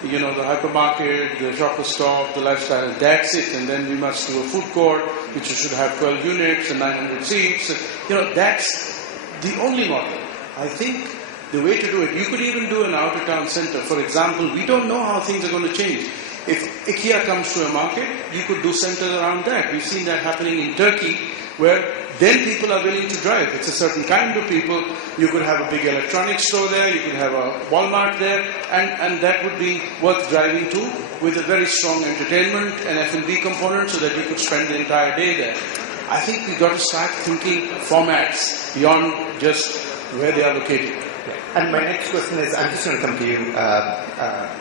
the hypermarket, the shopper stop, the lifestyle. That's it. And then we must do a food court, which should have 12 units and 900 seats. That's the only model. I think the way to do it, you could even do an out-of-town center. For example, we don't know how things are going to change. If IKEA comes to a market, you could do centers around that. We've seen that happening in Turkey, where then people are willing to drive. It's a certain kind of people. You could have a big electronics store there, you could have a Walmart there, and that would be worth driving to, with a very strong entertainment and F&B component, so that you could spend the entire day there. I think we've got to start thinking formats beyond just where they are located. And my next question is, I'm just going to come to you.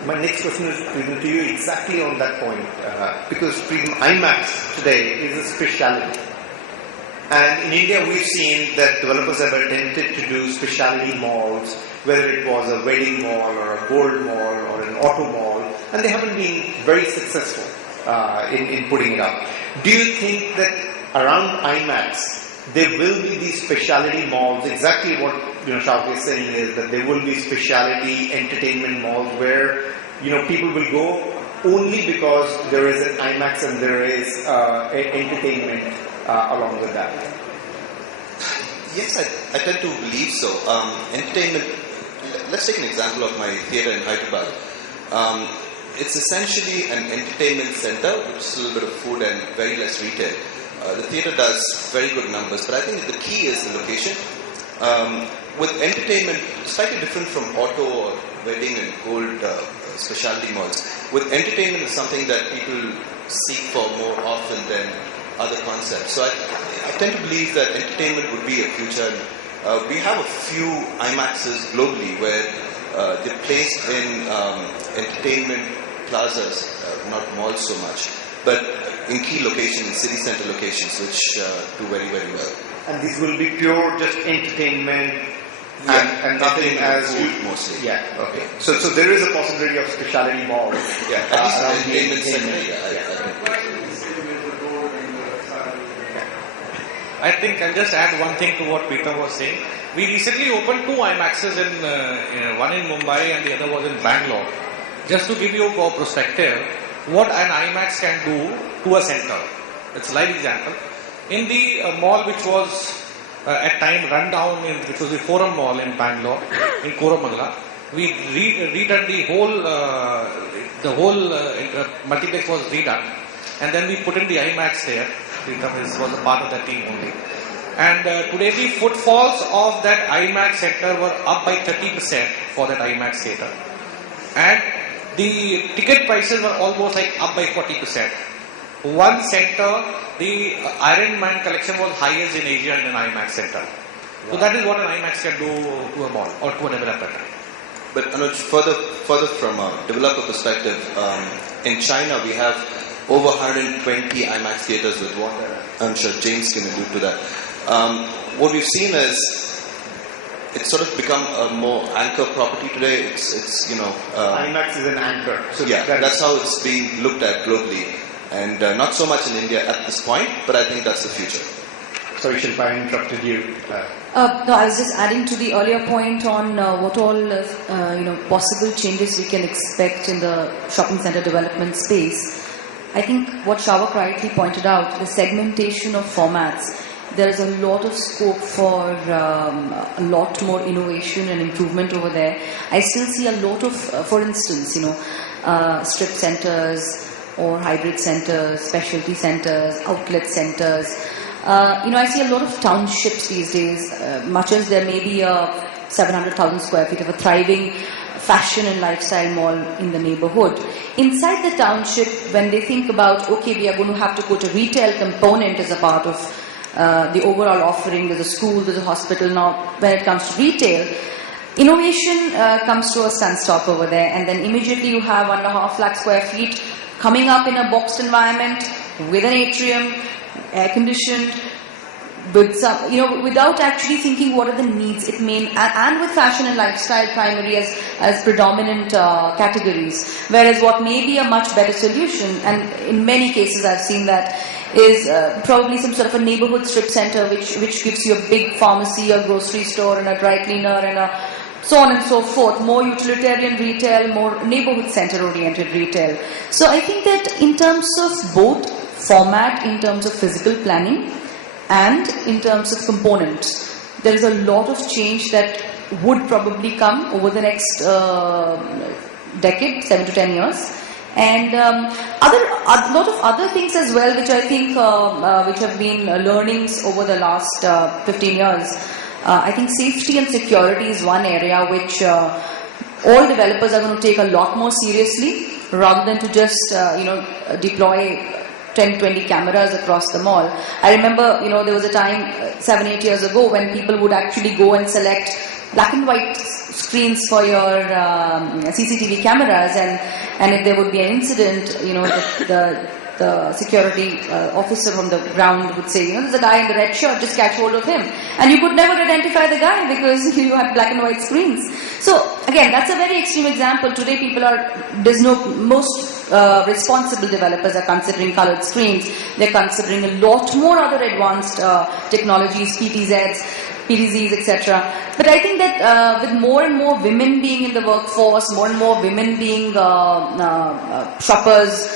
My next question is to you exactly on that point, because IMAX today is a specialty. And in India, we've seen that developers have attempted to do specialty malls, whether it was a wedding mall or a gold mall or an auto mall, and they haven't been very successful in putting it up. Do you think that around IMAX, there will be these specialty malls? Exactly what Shaukat is saying is that there will be specialty entertainment malls where people will go only because there is an IMAX and there is entertainment along with that. Yes, I tend to believe so. Entertainment. Let's take an example of my theatre in Hyderabad. It's essentially an entertainment center, which is a little bit of food and very less retail. The theatre does very good numbers, but I think the key is the location. With entertainment, slightly different from auto or wedding and gold specialty malls. With entertainment, is something that people seek for more often than other concepts. So I tend to believe that entertainment would be a future. We have a few IMAXs globally where they're placed in entertainment plazas, not malls so much, but in key locations, city center locations, which do very, very well. And this will be pure just entertainment and nothing as food mostly. Yeah, okay. So there is a possibility of specialty malls. Yeah, at least an entertainment center. I think I'll just add one thing to what Peter was saying. We recently opened 2 IMAXs one in Mumbai and the other was in Bangalore. Just to give you a perspective, what an IMAX can do to a center. It's a live example. In the mall which was at time run down, which was the Forum Mall in Bangalore, in Koramangala, we redone the whole multiplex was redone, and then we put in the IMAX there. Was a part of that team only. And today the footfalls of that IMAX center were up by 30% for that IMAX theater. And the ticket prices were almost like up by 40%. One center, the Iron Man collection was highest in Asia in an IMAX center. So that is what an IMAX can do to a mall or to a developer. But Anuj, further from a developer perspective, in China we have over 120 IMAX theaters with one. I'm sure James can allude to that. What we've seen is it's sort of become a more anchor property today. It's IMAX is an anchor. So yeah, that's how it's being looked at globally, and not so much in India at this point. But I think that's the future. Sorry, Shilpa, I interrupted you. No, I was just adding to the earlier point on what all possible changes we can expect in the shopping center development space. I think what Shavak rightly pointed out, the segmentation of formats, there is a lot of scope for a lot more innovation and improvement over there. I still see a lot of, for instance, strip centers or hybrid centers, specialty centers, outlet centers. I see a lot of townships these days, much as there may be a 700,000 square feet of a thriving fashion and lifestyle mall in the neighborhood. Inside the township, when they think about, okay, we are going to have to put a retail component as a part of the overall offering, there's a school, there's a hospital. Now, when it comes to retail, innovation comes to a standstill over there, and then immediately you have 1.5 lakh square feet coming up in a boxed environment with an atrium, air conditioned, with some, without actually thinking what are the needs it may, and with fashion and lifestyle primary as predominant categories. Whereas what may be a much better solution, and in many cases I've seen that, is probably some sort of a neighborhood strip center which gives you a big pharmacy, a grocery store, and a dry cleaner, and a so on and so forth. More utilitarian retail, more neighborhood center oriented retail. So I think that in terms of both format, in terms of physical planning, and in terms of components, there is a lot of change that would probably come over the next decade, 7 to 10 years. And a lot of other things as well, which I think which have been learnings over the last 15 years. I think safety and security is one area which all developers are going to take a lot more seriously, rather than to just deploy 10-20 cameras across the mall. I remember, there was a time 7-8 years ago when people would actually go and select black and white screens for your CCTV cameras, and if there would be an incident, the security officer from the ground would say, there's a guy in the red shirt, just catch hold of him. And you could never identify the guy because you had black and white screens. So again, that's a very extreme example. Today most responsible developers are considering colored screens. They're considering a lot more other advanced technologies, PTZs, etc. But I think that with more and more women being in the workforce, more and more women being shoppers,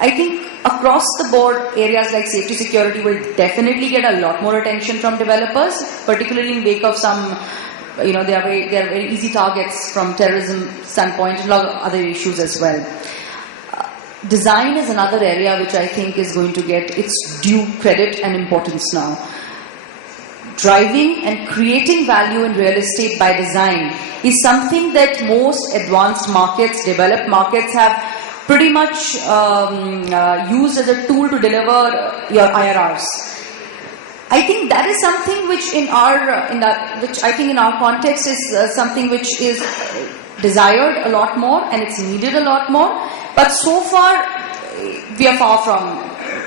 I think across the board areas like safety security will definitely get a lot more attention from developers, particularly in wake of some, they are very easy targets from terrorism standpoint and a lot of other issues as well. Design is another area which I think is going to get its due credit and importance now. Driving and creating value in real estate by design is something that most advanced markets, developed markets have pretty much used as a tool to deliver your IRRs. I think that is something which in our context is something which is desired a lot more and it's needed a lot more. But so far, we are far from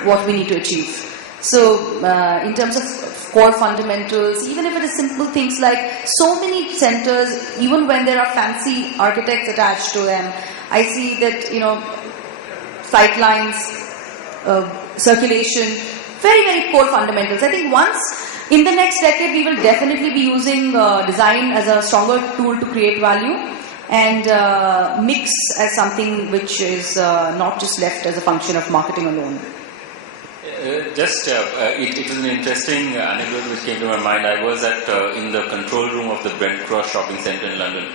what we need to achieve. So, in terms of core fundamentals, even if it is simple things like so many centers, even when there are fancy architects attached to them, I see that, sight lines, circulation, very, very core fundamentals. I think once in the next decade, we will definitely be using design as a stronger tool to create value, and mix as something which is not just left as a function of marketing alone. It was an interesting anecdote which came to my mind. I was in the control room of the Brent Cross shopping centre in London,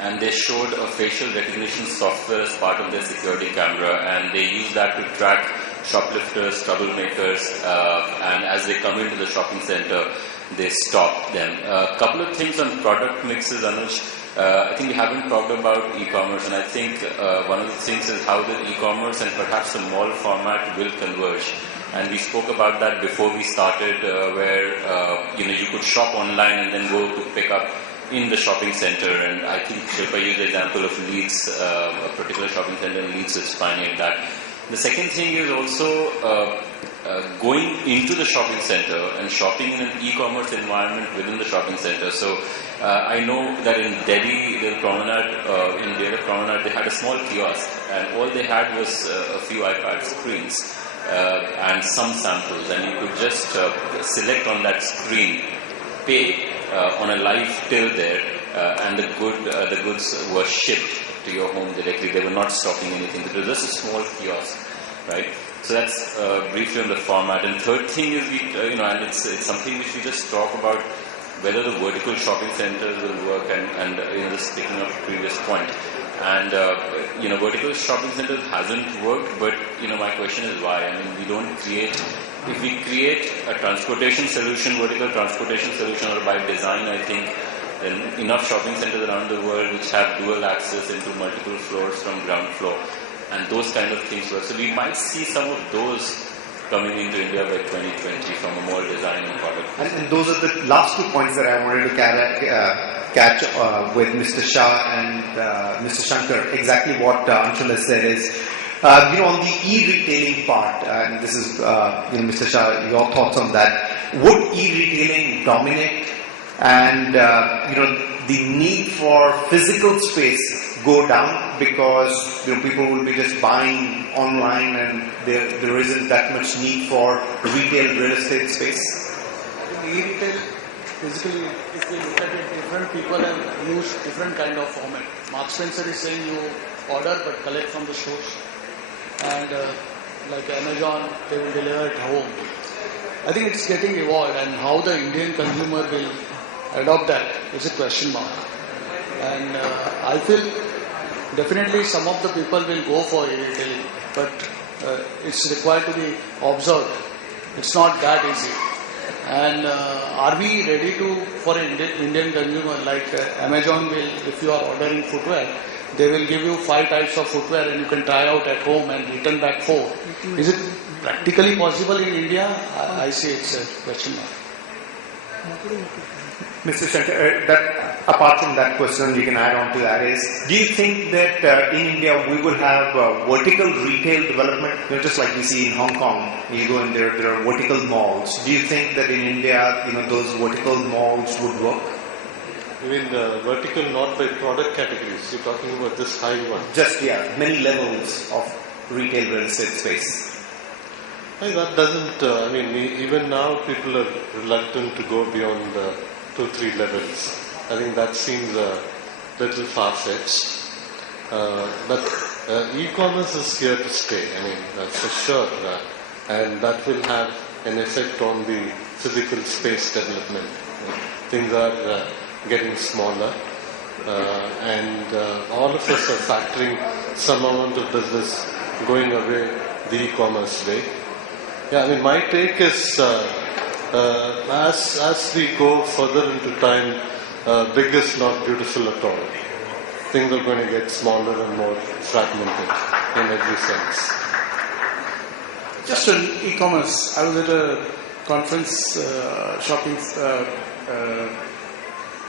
and they showed a facial recognition software as part of their security camera, and they used that to track shoplifters, troublemakers, and as they come into the shopping centre, they stop them. A couple of things on product mixes, Anuj. I think we haven't talked about e-commerce, and I think one of the things is how the e-commerce and perhaps the mall format will converge. And we spoke about that before we started, where you could shop online and then go to pick up in the shopping centre. And I think Shilpa used the example of Leeds, a particular shopping centre in Leeds is pioneered that. The second thing is also going into the shopping centre and shopping in an e-commerce environment within the shopping centre. So I know that in Delhi, the Promenade, in Dera Promenade, they had a small kiosk, and all they had was a few iPad screens and some samples, and you could just select on that screen, pay on a live till there, and the goods were shipped to your home directly. They were not stocking anything. It was just a small kiosk, right? So that's briefly on the format. And third thing is, and it's something which we just talk about, whether the vertical shopping centers will work, and just picking up the previous point. And vertical shopping centers hasn't worked, but my question is why? I mean, we don't create. If we create a transportation solution, vertical transportation solution, or by design, I think then enough shopping centers around the world which have dual access into multiple floors from ground floor, and those kind of things work. So we might see some of those coming into India by 2020 from a mall design and product. And those are the last 2 points that I wanted to catch with Mr. Shah and Mr. Shankar. Exactly what Anshul has said is, on the e-retailing part, and this is, Mr. Shah, your thoughts on that. Would e-retailing dominate, and the need for physical space go down because people will be just buying online, and there isn't that much need for retail real estate space? I think e-retail, basically, if we look at it, different people have used different kind of format. Mark Spencer is saying you order but collect from the stores, and like Amazon, they will deliver it home. I think it's getting evolved, and how the Indian consumer will adopt that is a question mark. And I feel definitely some of the people will go for e-retailing, but it's required to be observed. It's not that easy. And are we ready for an Indian consumer, like Amazon will, if you are ordering footwear, they will give you 5 types of footwear and you can try out at home and return back 4. Is it practically possible in India? I see it's a question mark. Mr. Shankar, apart from that question, you can add on to that is, do you think that in India we will have vertical retail development, just like we see in Hong Kong? You go in there are vertical malls. Do you think that in India, those vertical malls would work? You mean vertical, not by product categories? You're talking about this high one? Just, many levels of retail real estate space. That doesn't, even now people are reluctant to go beyond 2-3 levels. I think that seems a little far-fetched. But e-commerce is here to stay, for sure. And that will have an effect on the physical space development. Things are getting smaller, and all of us are factoring some amount of business going away the e-commerce way. My take is as we go further into time, big is not beautiful at all. Things are going to get smaller and more fragmented in every sense. Just on e-commerce, I was at a conference, shopping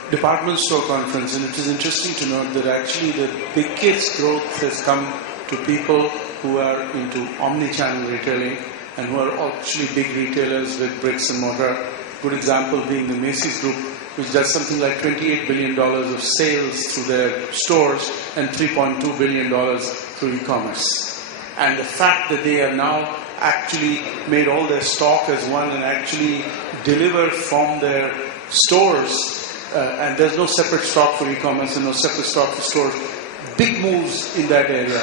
department store conference, and it is interesting to note that actually the biggest growth has come to people who are into omni-channel retailing and who are actually big retailers with bricks and mortar. Good example being the Macy's Group, which does something like $28 billion of sales through their stores and $3.2 billion through e-commerce. And the fact that they are now actually made all their stock as one and actually deliver from their stores. And there's no separate stock for e-commerce and no separate stock for stores. Big moves in that area.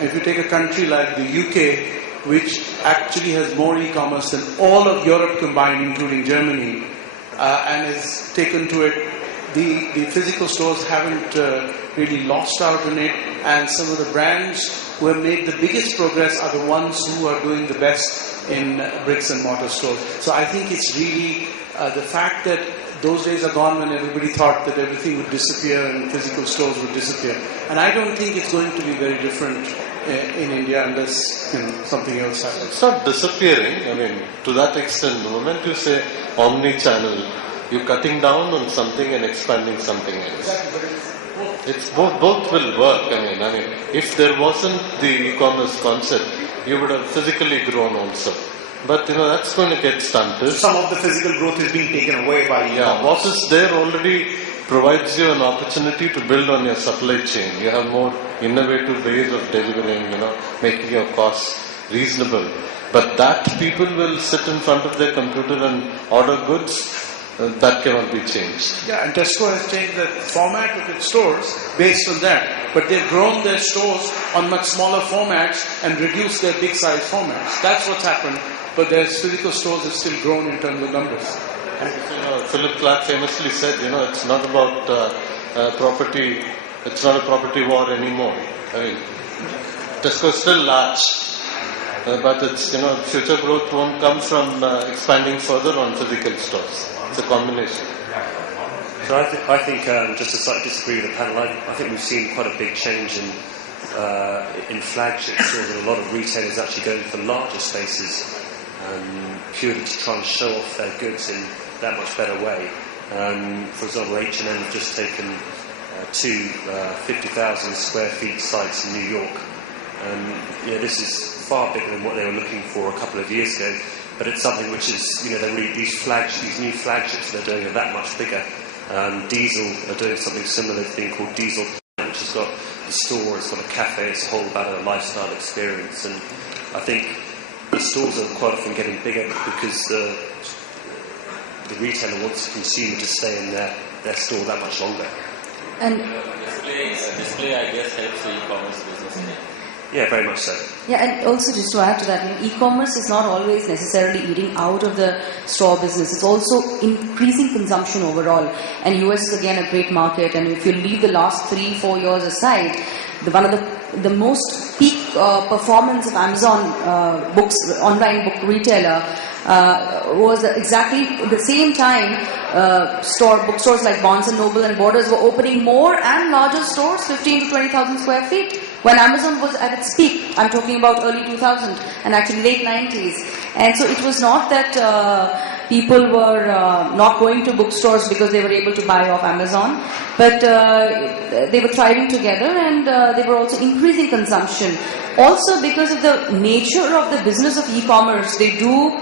If you take a country like the UK, which actually has more e-commerce than all of Europe combined, including Germany, and has taken to it, the physical stores haven't really lost out on it, and some of the brands who have made the biggest progress are the ones who are doing the best in bricks and mortar stores. So I think it's really the fact that those days are gone when everybody thought that everything would disappear and physical stores would disappear. And I don't think it's going to be very different in India unless something else happens. It's not disappearing. I mean, to that extent, the moment you say omni-channel, you're cutting down on something and expanding something else. It's both will work. I mean, if there wasn't the e-commerce concept, you would have physically grown also. But that's going to get stunted. Some of the physical growth is being taken away by e-commerce. Yeah, what is there already provides you an opportunity to build on your supply chain. You have more innovative ways of delivering, making your costs reasonable. But that people will sit in front of their computer and order goods. That cannot be changed. Yeah, and Tesco has changed the format of its stores based on that. But they've grown their stores on much smaller formats and reduced their big size formats. That's what's happened. But their physical stores have still grown in terms of numbers. Philip Clark famously said, it's not about property. It's not a property war anymore. I mean, Tesco is still large. But it's, future growth won't come from expanding further on physical stores. It's a combination. So I think just to slightly disagree with the panel, I think we've seen quite a big change in flagship stores, and a lot of retailers actually going for larger spaces purely to try and show off their goods in that much better way. For example, H&M have just taken two 50,000 square feet sites in New York. This is far bigger than what they were looking for a couple of years ago. But it's something which is, these new flagships they're doing are that much bigger. Diesel are doing something similar, thing called Diesel, which has got the store, it's got a cafe, it's a whole about a lifestyle experience. And I think the stores are quite often getting bigger because the retailer wants the consumer to stay in their store that much longer. And display, I guess, helps the e-commerce business. Yeah, very much so. Yeah, and also just to add to that, e-commerce is not always necessarily eating out of the store business. It's also increasing consumption overall. And US is again a great market. And if you leave the last 3-4 years aside, one of the most peak performance of Amazon online book retailer was exactly the same time bookstores like Barnes & Noble and Borders were opening more and larger stores, 15 to 20,000 square feet. When Amazon was at its peak, I'm talking about early 2000 and actually late 90s. And so it was not that people were not going to bookstores because they were able to buy off Amazon, but they were thriving together, and they were also increasing consumption. Also because of the nature of the business of e-commerce, they do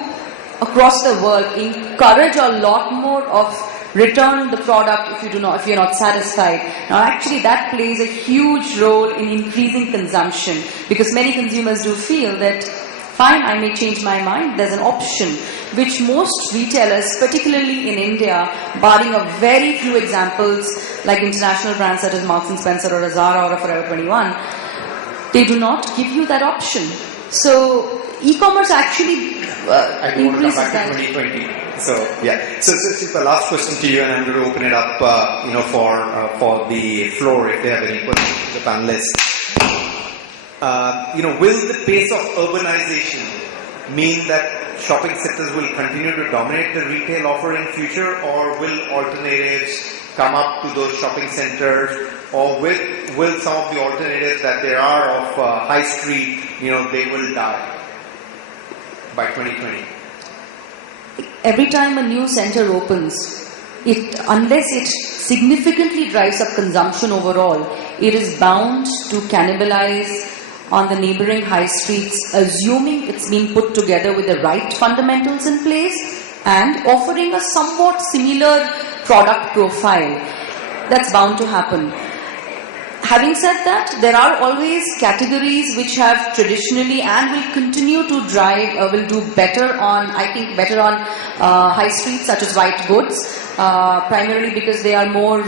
across the world encourage a lot more of return the product if you're not satisfied. Now actually that plays a huge role in increasing consumption, because many consumers do feel that fine, I may change my mind, there's an option, which most retailers, particularly in India, barring a very few examples like international brands such as Marks & Spencer or a Zara or a Forever 21, they do not give you that option. So e-commerce actually I do want to come increases back that. to 2020. So yeah. So the last question to you, and I'm going to open it up, for the floor if they have any questions to the panelists. Will the pace of urbanization mean that shopping centers will continue to dominate the retail offer in future, or will alternatives come up to those shopping centers, or will some of the alternatives that there are of high street, they will die by 2020? Every time a new center opens, unless it significantly drives up consumption overall, it is bound to cannibalize on the neighboring high streets, assuming it's been put together with the right fundamentals in place and offering a somewhat similar product profile. That's bound to happen. Having said that, there are always categories which have traditionally and will continue to drive, will do better on, I think, better on high streets such as white goods, primarily because they are more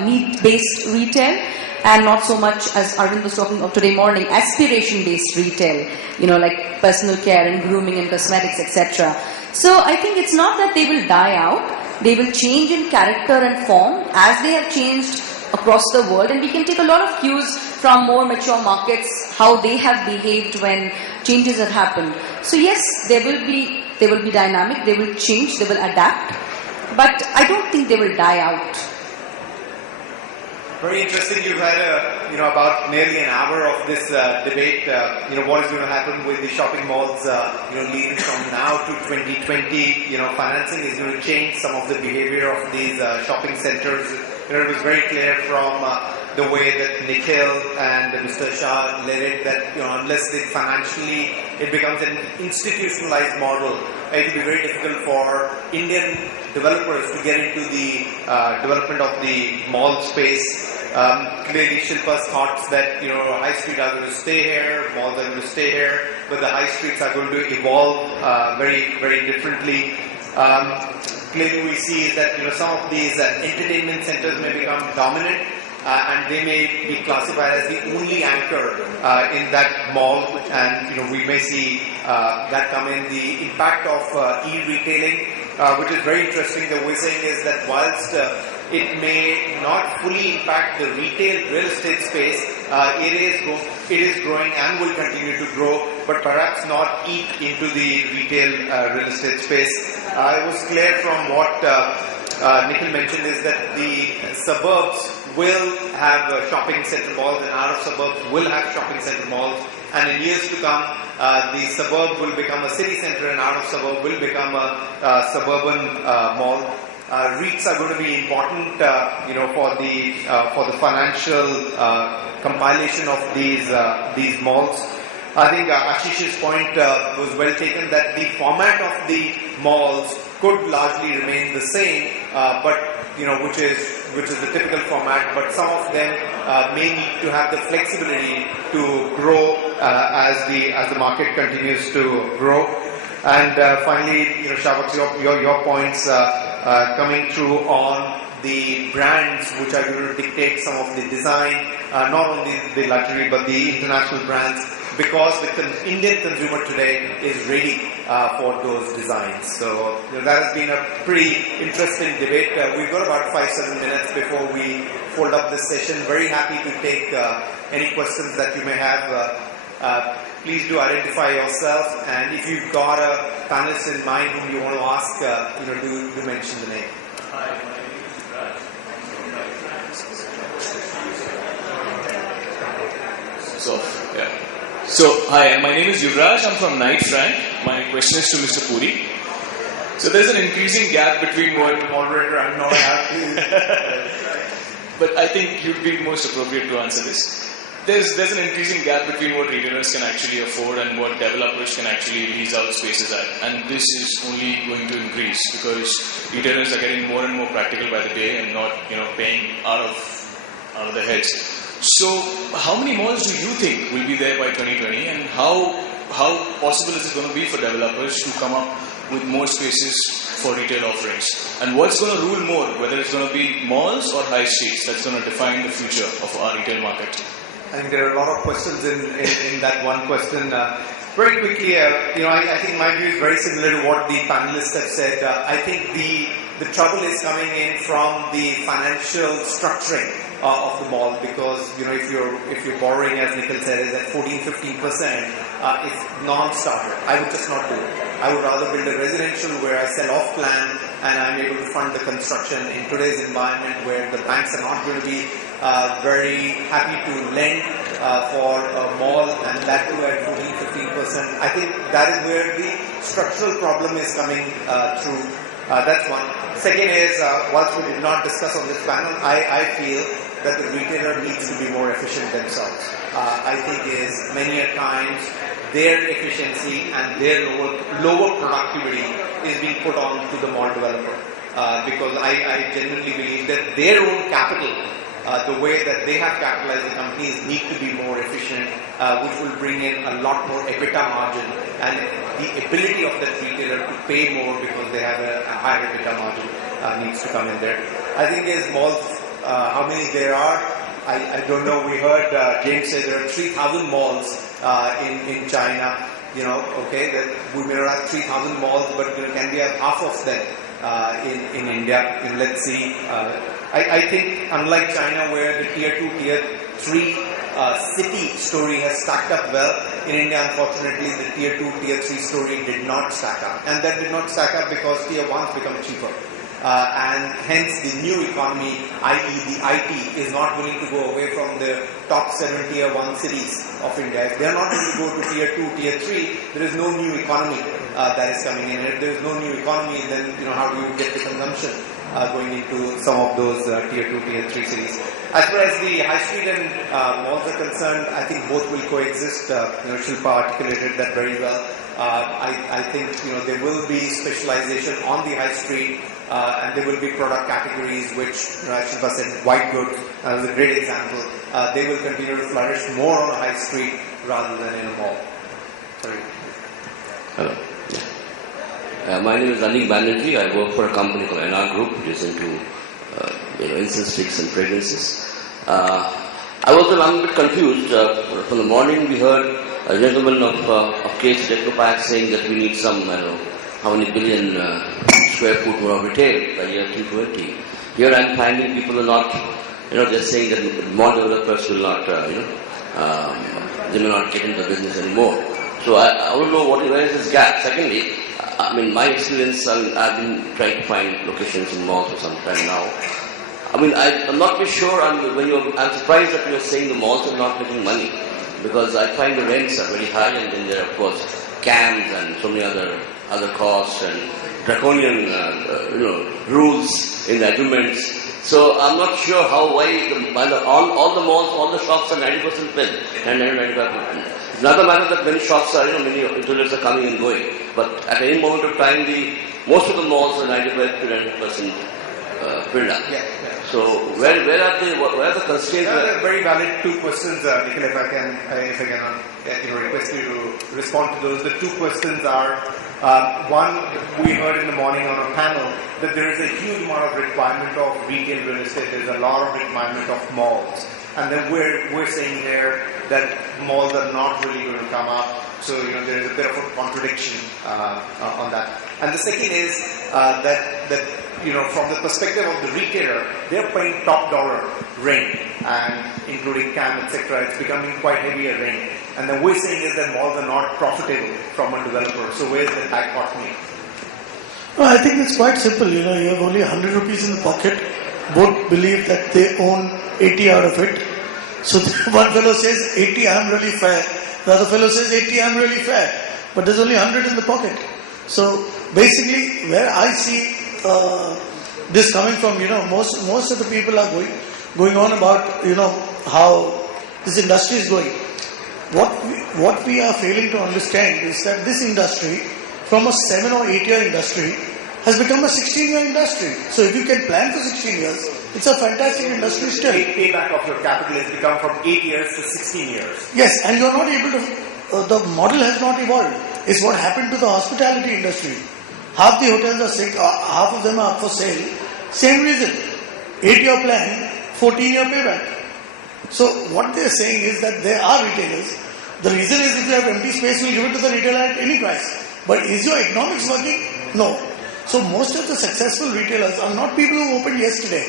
need-based retail and not so much, as Arvind was talking of today morning, aspiration-based retail, like personal care and grooming and cosmetics, etc. So I think it's not that they will die out, they will change in character and form as they have changed across the world, and we can take a lot of cues from more mature markets, how they have behaved when changes have happened. So yes, they will be dynamic, they will change, they will adapt, but I don't think they will die out. Very interesting. You've had about nearly an hour of this debate. What is going to happen with the shopping malls? Leading from now to 2020. Financing is going to change some of the behavior of these shopping centers. It was very clear from the way that Nikhil and Mr. Shah led it that unless it becomes an institutionalized model, it will be very difficult for Indian developers to get into the development of the mall space. Clearly Shilpa's thoughts that high street are going to stay here, malls are going to stay here, but the high streets are going to evolve very, very differently. Clearly we see that some of these entertainment centers may become dominant, and they may be classified as the only anchor in that mall, and we may see that come in. The impact of e-retailing, which is very interesting. The way saying is that whilst it may not fully impact the retail real estate space, it is growing and will continue to grow, but perhaps not eat into the retail real estate space. It was clear from what Nikhil mentioned is that the suburbs will have shopping center malls and out of suburbs will have shopping center malls, and in years to come the suburb will become a city center and out of suburb will become a suburban mall. REITs are going to be important for the financial compilation of these malls. I think Ashish's point was well taken that the format of the malls could largely remain the same, but which is the typical format. But some of them may need to have the flexibility to grow as the market continues to grow. And finally, Shavak, your points coming through on the brands which are going to dictate some of the design, not only the luxury but the international brands, because the Indian consumer today is ready for those designs. So that has been a pretty interesting debate. We've got about 5-7 minutes before we fold up this session. Very happy to take any questions that you may have. Please do identify yourself, and if you've got a panelist in mind whom you want to ask, do mention the name. Hi, my name is Raj. Hi, my name is Yuvraj. I'm from Knight Frank. My question is to Mr. Puri. So there's an increasing gap between what moderator, I'm not happy. But I think you'd be most appropriate to answer this. There's an increasing gap between what retailers can actually afford and what developers can actually lease out spaces at, and this is only going to increase because retailers are getting more and more practical by the day and not paying out of their heads. So how many malls do you think will be there by 2020, and how possible is it going to be for developers to come up with more spaces for retail offerings? And what's going to rule more, whether it's going to be malls or high streets, that's going to define the future of our retail market? I think there are a lot of questions in that one question. Very quickly, I think my view is very similar to what the panelists have said. I think the trouble is coming in from the financial structuring of the mall, because if you're borrowing, as Nikhil said, is at 14-15%, it's non-starter. I would just not do it. I would rather build a residential where I sell off plan and I'm able to fund the construction in today's environment where the banks are not going to be very happy to lend for a mall, and that too at 14-15%. I think that is where the structural problem is coming through. That's one. Second is, whilst we did not discuss on this panel, I feel that the retailer needs to be more efficient themselves. I think is many a times their efficiency and their lower productivity is being put on to the mall developer. Because I genuinely believe that their own capital the way that they have capitalized the companies need to be more efficient, which will bring in a lot more EBITDA margin, and the ability of that retailer to pay more because they have a higher EBITDA margin needs to come in there. I think there's malls, how many there are, I don't know. We heard James say there are 3,000 malls in China. Okay, that we may not have 3,000 malls, but can we have half of them in India? Let's see. I think unlike China, where the tier 2, tier 3 city story has stacked up well, in India, unfortunately, the tier 2, tier 3 story did not stack up. And that did not stack up because tier 1s become cheaper. And hence the new economy, i.e. the IT, is not willing to go away from the top 7 tier 1 cities of India. If they are not going to go to tier 2, tier 3, there is no new economy that is coming in. If there is no new economy, then how do you get the consumption going into some of those tier 2, tier 3 cities? As far as the high street and malls are concerned, I think both will coexist. Shilpa articulated that very well. I think there will be specialization on the high street. And there will be product categories which, as Shilpa said, white goods was a great example. They will continue to flourish more on a high street rather than in a mall. Sorry. Hello. Yeah. My name is Anik Banerjee. I work for a company called NR Group, which is into incense sticks and fragrances. I was a little bit confused. From the morning, we heard a gentleman of Case Technopack saying that we need some, I don't know, how many billion square foot more of retail by year 2020. Here I'm finding people are not, they're saying that more developers will not, they may not get into the business anymore. So I don't know where is this gap. Secondly, my experience, I've been trying to find locations in malls for some time now. I'm not really sure, I'm surprised that you're saying the malls are not making money, because I find the rents are very high, and then there are, of course, CAMs and so many other costs and draconian rules in the agreements. So I'm not sure why all the malls, all the shops are 90% filled and 95%. It's not a matter that many shops are, many retailers are coming and going. But at any moment of time, most of the malls are 95 to 90% filled up. Yeah. So where are the constraints? Very valid two questions, Nikhil. If I can request you to respond to those. The two questions are, one, we heard in the morning on a panel that there is a huge amount of requirement of retail real estate. There's a lot of requirement of malls. And then we're saying here that malls are not really going to come up. So, there is a bit of a contradiction on that. And the second is that from the perspective of the retailer, they're paying top dollar rent, and including CAM, etc. It's becoming quite heavy a rent. And then we're saying is that malls are not profitable from a developer. So where's the dichotomy? No, I think it's quite simple. You have only 100 rupees in the pocket. Both believe that they own 80 out of it. So one fellow says 80, I'm really fair. The other fellow says 80, I'm really fair. But there's only 100 in the pocket. So basically, where I see this coming from, most of the people are going on about, how this industry is going. What we are failing to understand is that this industry, from a 7 or 8 year industry, has become a 16-year industry. So if you can plan for 16 years, it's a fantastic industry still. Payback of your capital has become from 8 years to 16 years. Yes, and you're not able to, the model has not evolved. It's what happened to the hospitality industry. Half the hotels are sick, half of them are up for sale. Same reason. 8-year plan, 14-year payback. So what they're saying is that there are retailers. The reason is if you have empty space, you'll give it to the retailer at any price. But is your economics working? No. So most of the successful retailers are not people who opened yesterday.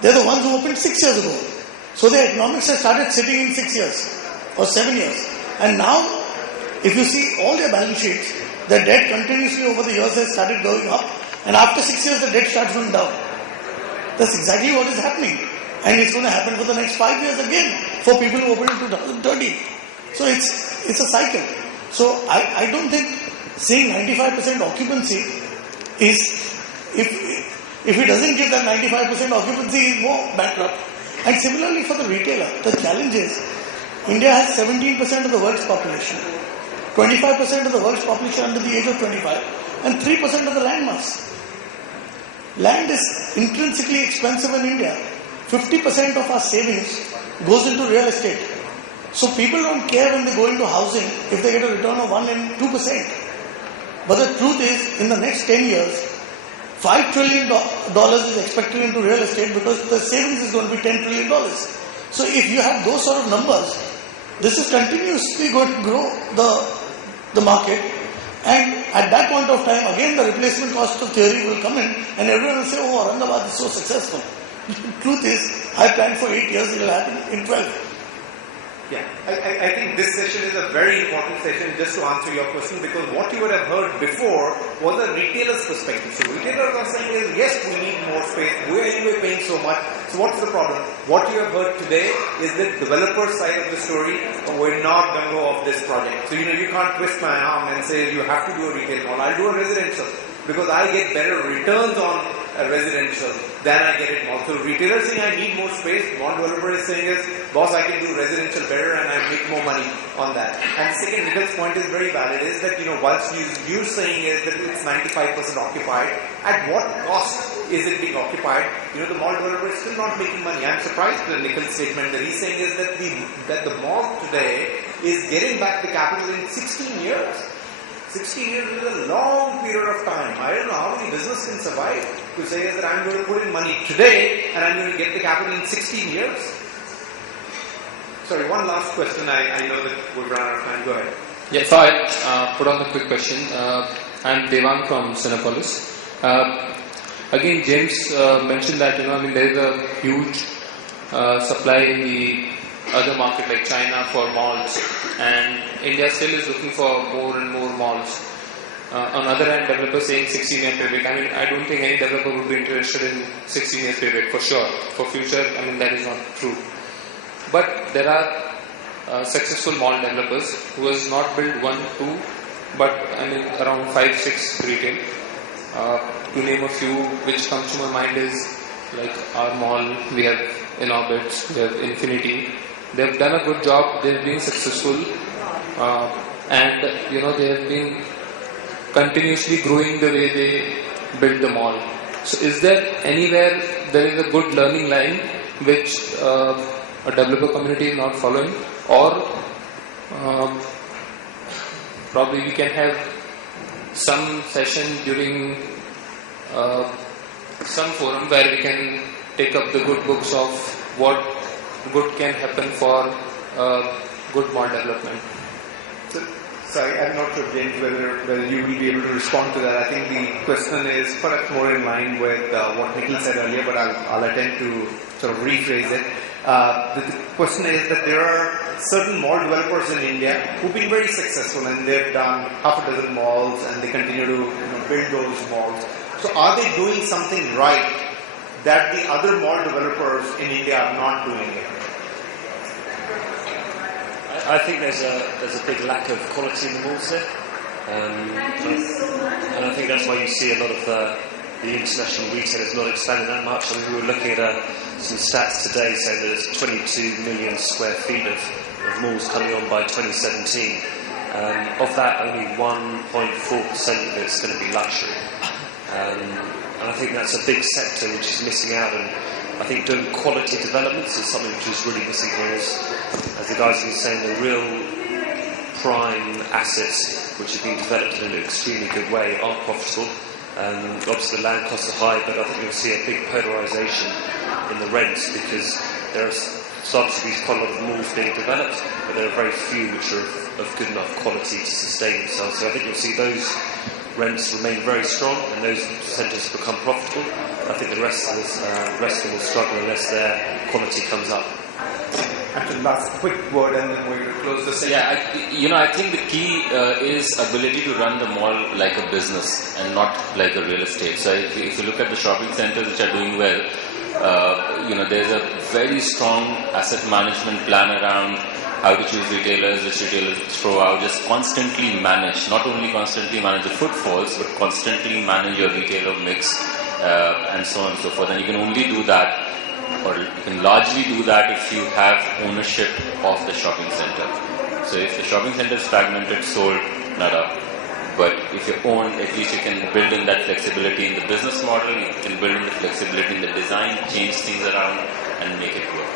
They're the ones who opened 6 years ago. So their economics have started sitting in 6 years or 7 years. And now, if you see all their balance sheets, the debt continuously over the years has started going up. And after 6 years, the debt starts going down. That's exactly what is happening. And it's going to happen for the next 5 years again for people who opened in 2030. So it's a cycle. So I don't think saying 95% occupancy is, if it doesn't give that 95% occupancy, is more bankrupt. And similarly for the retailer, the challenge is India has 17% of the world's population, 25% of the world's population under the age of 25, and 3% of the land mass. Land is intrinsically expensive in India. 50% of our savings goes into real estate. So people don't care when they go into housing if they get a return of 1 and 2%. But the truth is, in the next 10 years, $5 trillion is expected into real estate because the savings is going to be $10 trillion. So if you have those sort of numbers, this is continuously going to grow the market. And at that point of time, again the replacement cost of theory will come in and everyone will say, oh, Aurangabad is so successful. The truth is, I planned for 8 years, it will happen in 12. Yeah, I think this session is a very important session just to answer your question, because what you would have heard before was a retailer's perspective. So retailers are saying is, yes, we need more space, we're anyway paying so much, so what's the problem? What you have heard today is the developer side of the story, we're not going to go off this project. So you can't twist my arm and say you have to do a retail mall, I'll do a residential, because I get better returns on a residential than I get it mall. So retailer saying I need more space, mall developer is saying is, boss, I can do residential better and I make more money on that. And second, Nikhil's point is very valid, is that whilst you're saying is that it's 95% occupied, at what cost is it being occupied? The mall developer is still not making money. I'm surprised with Nikhil's statement that he's saying is that the mall today is getting back the capital in 16 years. 16 years is a long period of time. I don't know how many businesses can survive to say that I'm going to put in money today and I'm going to get the capital in 16 years. Sorry, one last question. I know that we've run out of time. Go ahead. Yeah, so I'll put on the quick question. I'm Devang from Cinepolis. Again, James mentioned that, there is a huge supply in the other market like China for malls, and India still is looking for more and more malls. On the other hand, developers saying 16-year payback. I don't think any developer would be interested in 16 years payback for sure. For future, that is not true. But there are successful mall developers who has not built 1, 2, but around 5, 6 retail. To name a few, which comes to my mind is like our mall. We have Inorbit, we have Infinity. They've done a good job, they've been successful, and they have been continuously growing the way they built the mall. So is there anywhere there is a good learning line which a developer community is not following, or probably we can have some session during some forum where we can take up the good books of what good can happen for good mall development. Sorry, I'm not sure, James, whether you will be able to respond to that. I think the question is perhaps more in line with what Nikhil said earlier, but I'll attempt to sort of rephrase it. The question is that there are certain mall developers in India who've been very successful and they've done half a dozen malls and they continue to build those malls. So are they doing something right that the other mall developers in India are not doing it? I think there's a big lack of quality in the malls there, and I think that's why you see a lot of the international retailers not expanding that much. We were looking at some stats today saying that there's 22 million square feet of malls coming on by 2017. Of that, only 1.4% of it's going to be luxury. And I think that's a big sector which is missing out, and I think doing quality developments is something which is really missing here. As the guys have been saying, the real prime assets which have been developed in an extremely good way are profitable. Obviously the land costs are high, but I think you'll see a big polarisation in the rents because there are starting to be quite a lot of malls being developed, but there are very few which are of good enough quality to sustain themselves. So I think you'll see those rents remain very strong and those centres become profitable. I think the rest of them will struggle unless their quality comes up. Actually, last quick word and then we're going to close the session. Yeah, I think the key is ability to run the mall like a business and not like a real estate. So if you look at the shopping centres which are doing well, there's a very strong asset management plan around how to choose retailers, which retailers to throw out, just constantly manage, not only constantly manage the footfalls, but constantly manage your retailer mix and so on and so forth. And you can only do that, or you can largely do that if you have ownership of the shopping center. So if the shopping center is fragmented, sold, nada, But if you own, at least you can build in that flexibility in the business model, you can build in the flexibility in the design, change things around and make it work.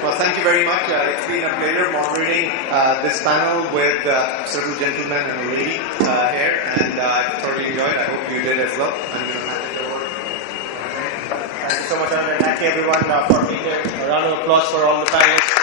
Well, thank you very much. It's been a pleasure moderating this panel with several gentlemen and a lady here, and I've thoroughly enjoyed it. I hope you did as well. I'm going to hand it over. Thank you so much, and thank you everyone for being here. A round of applause for all the panelists.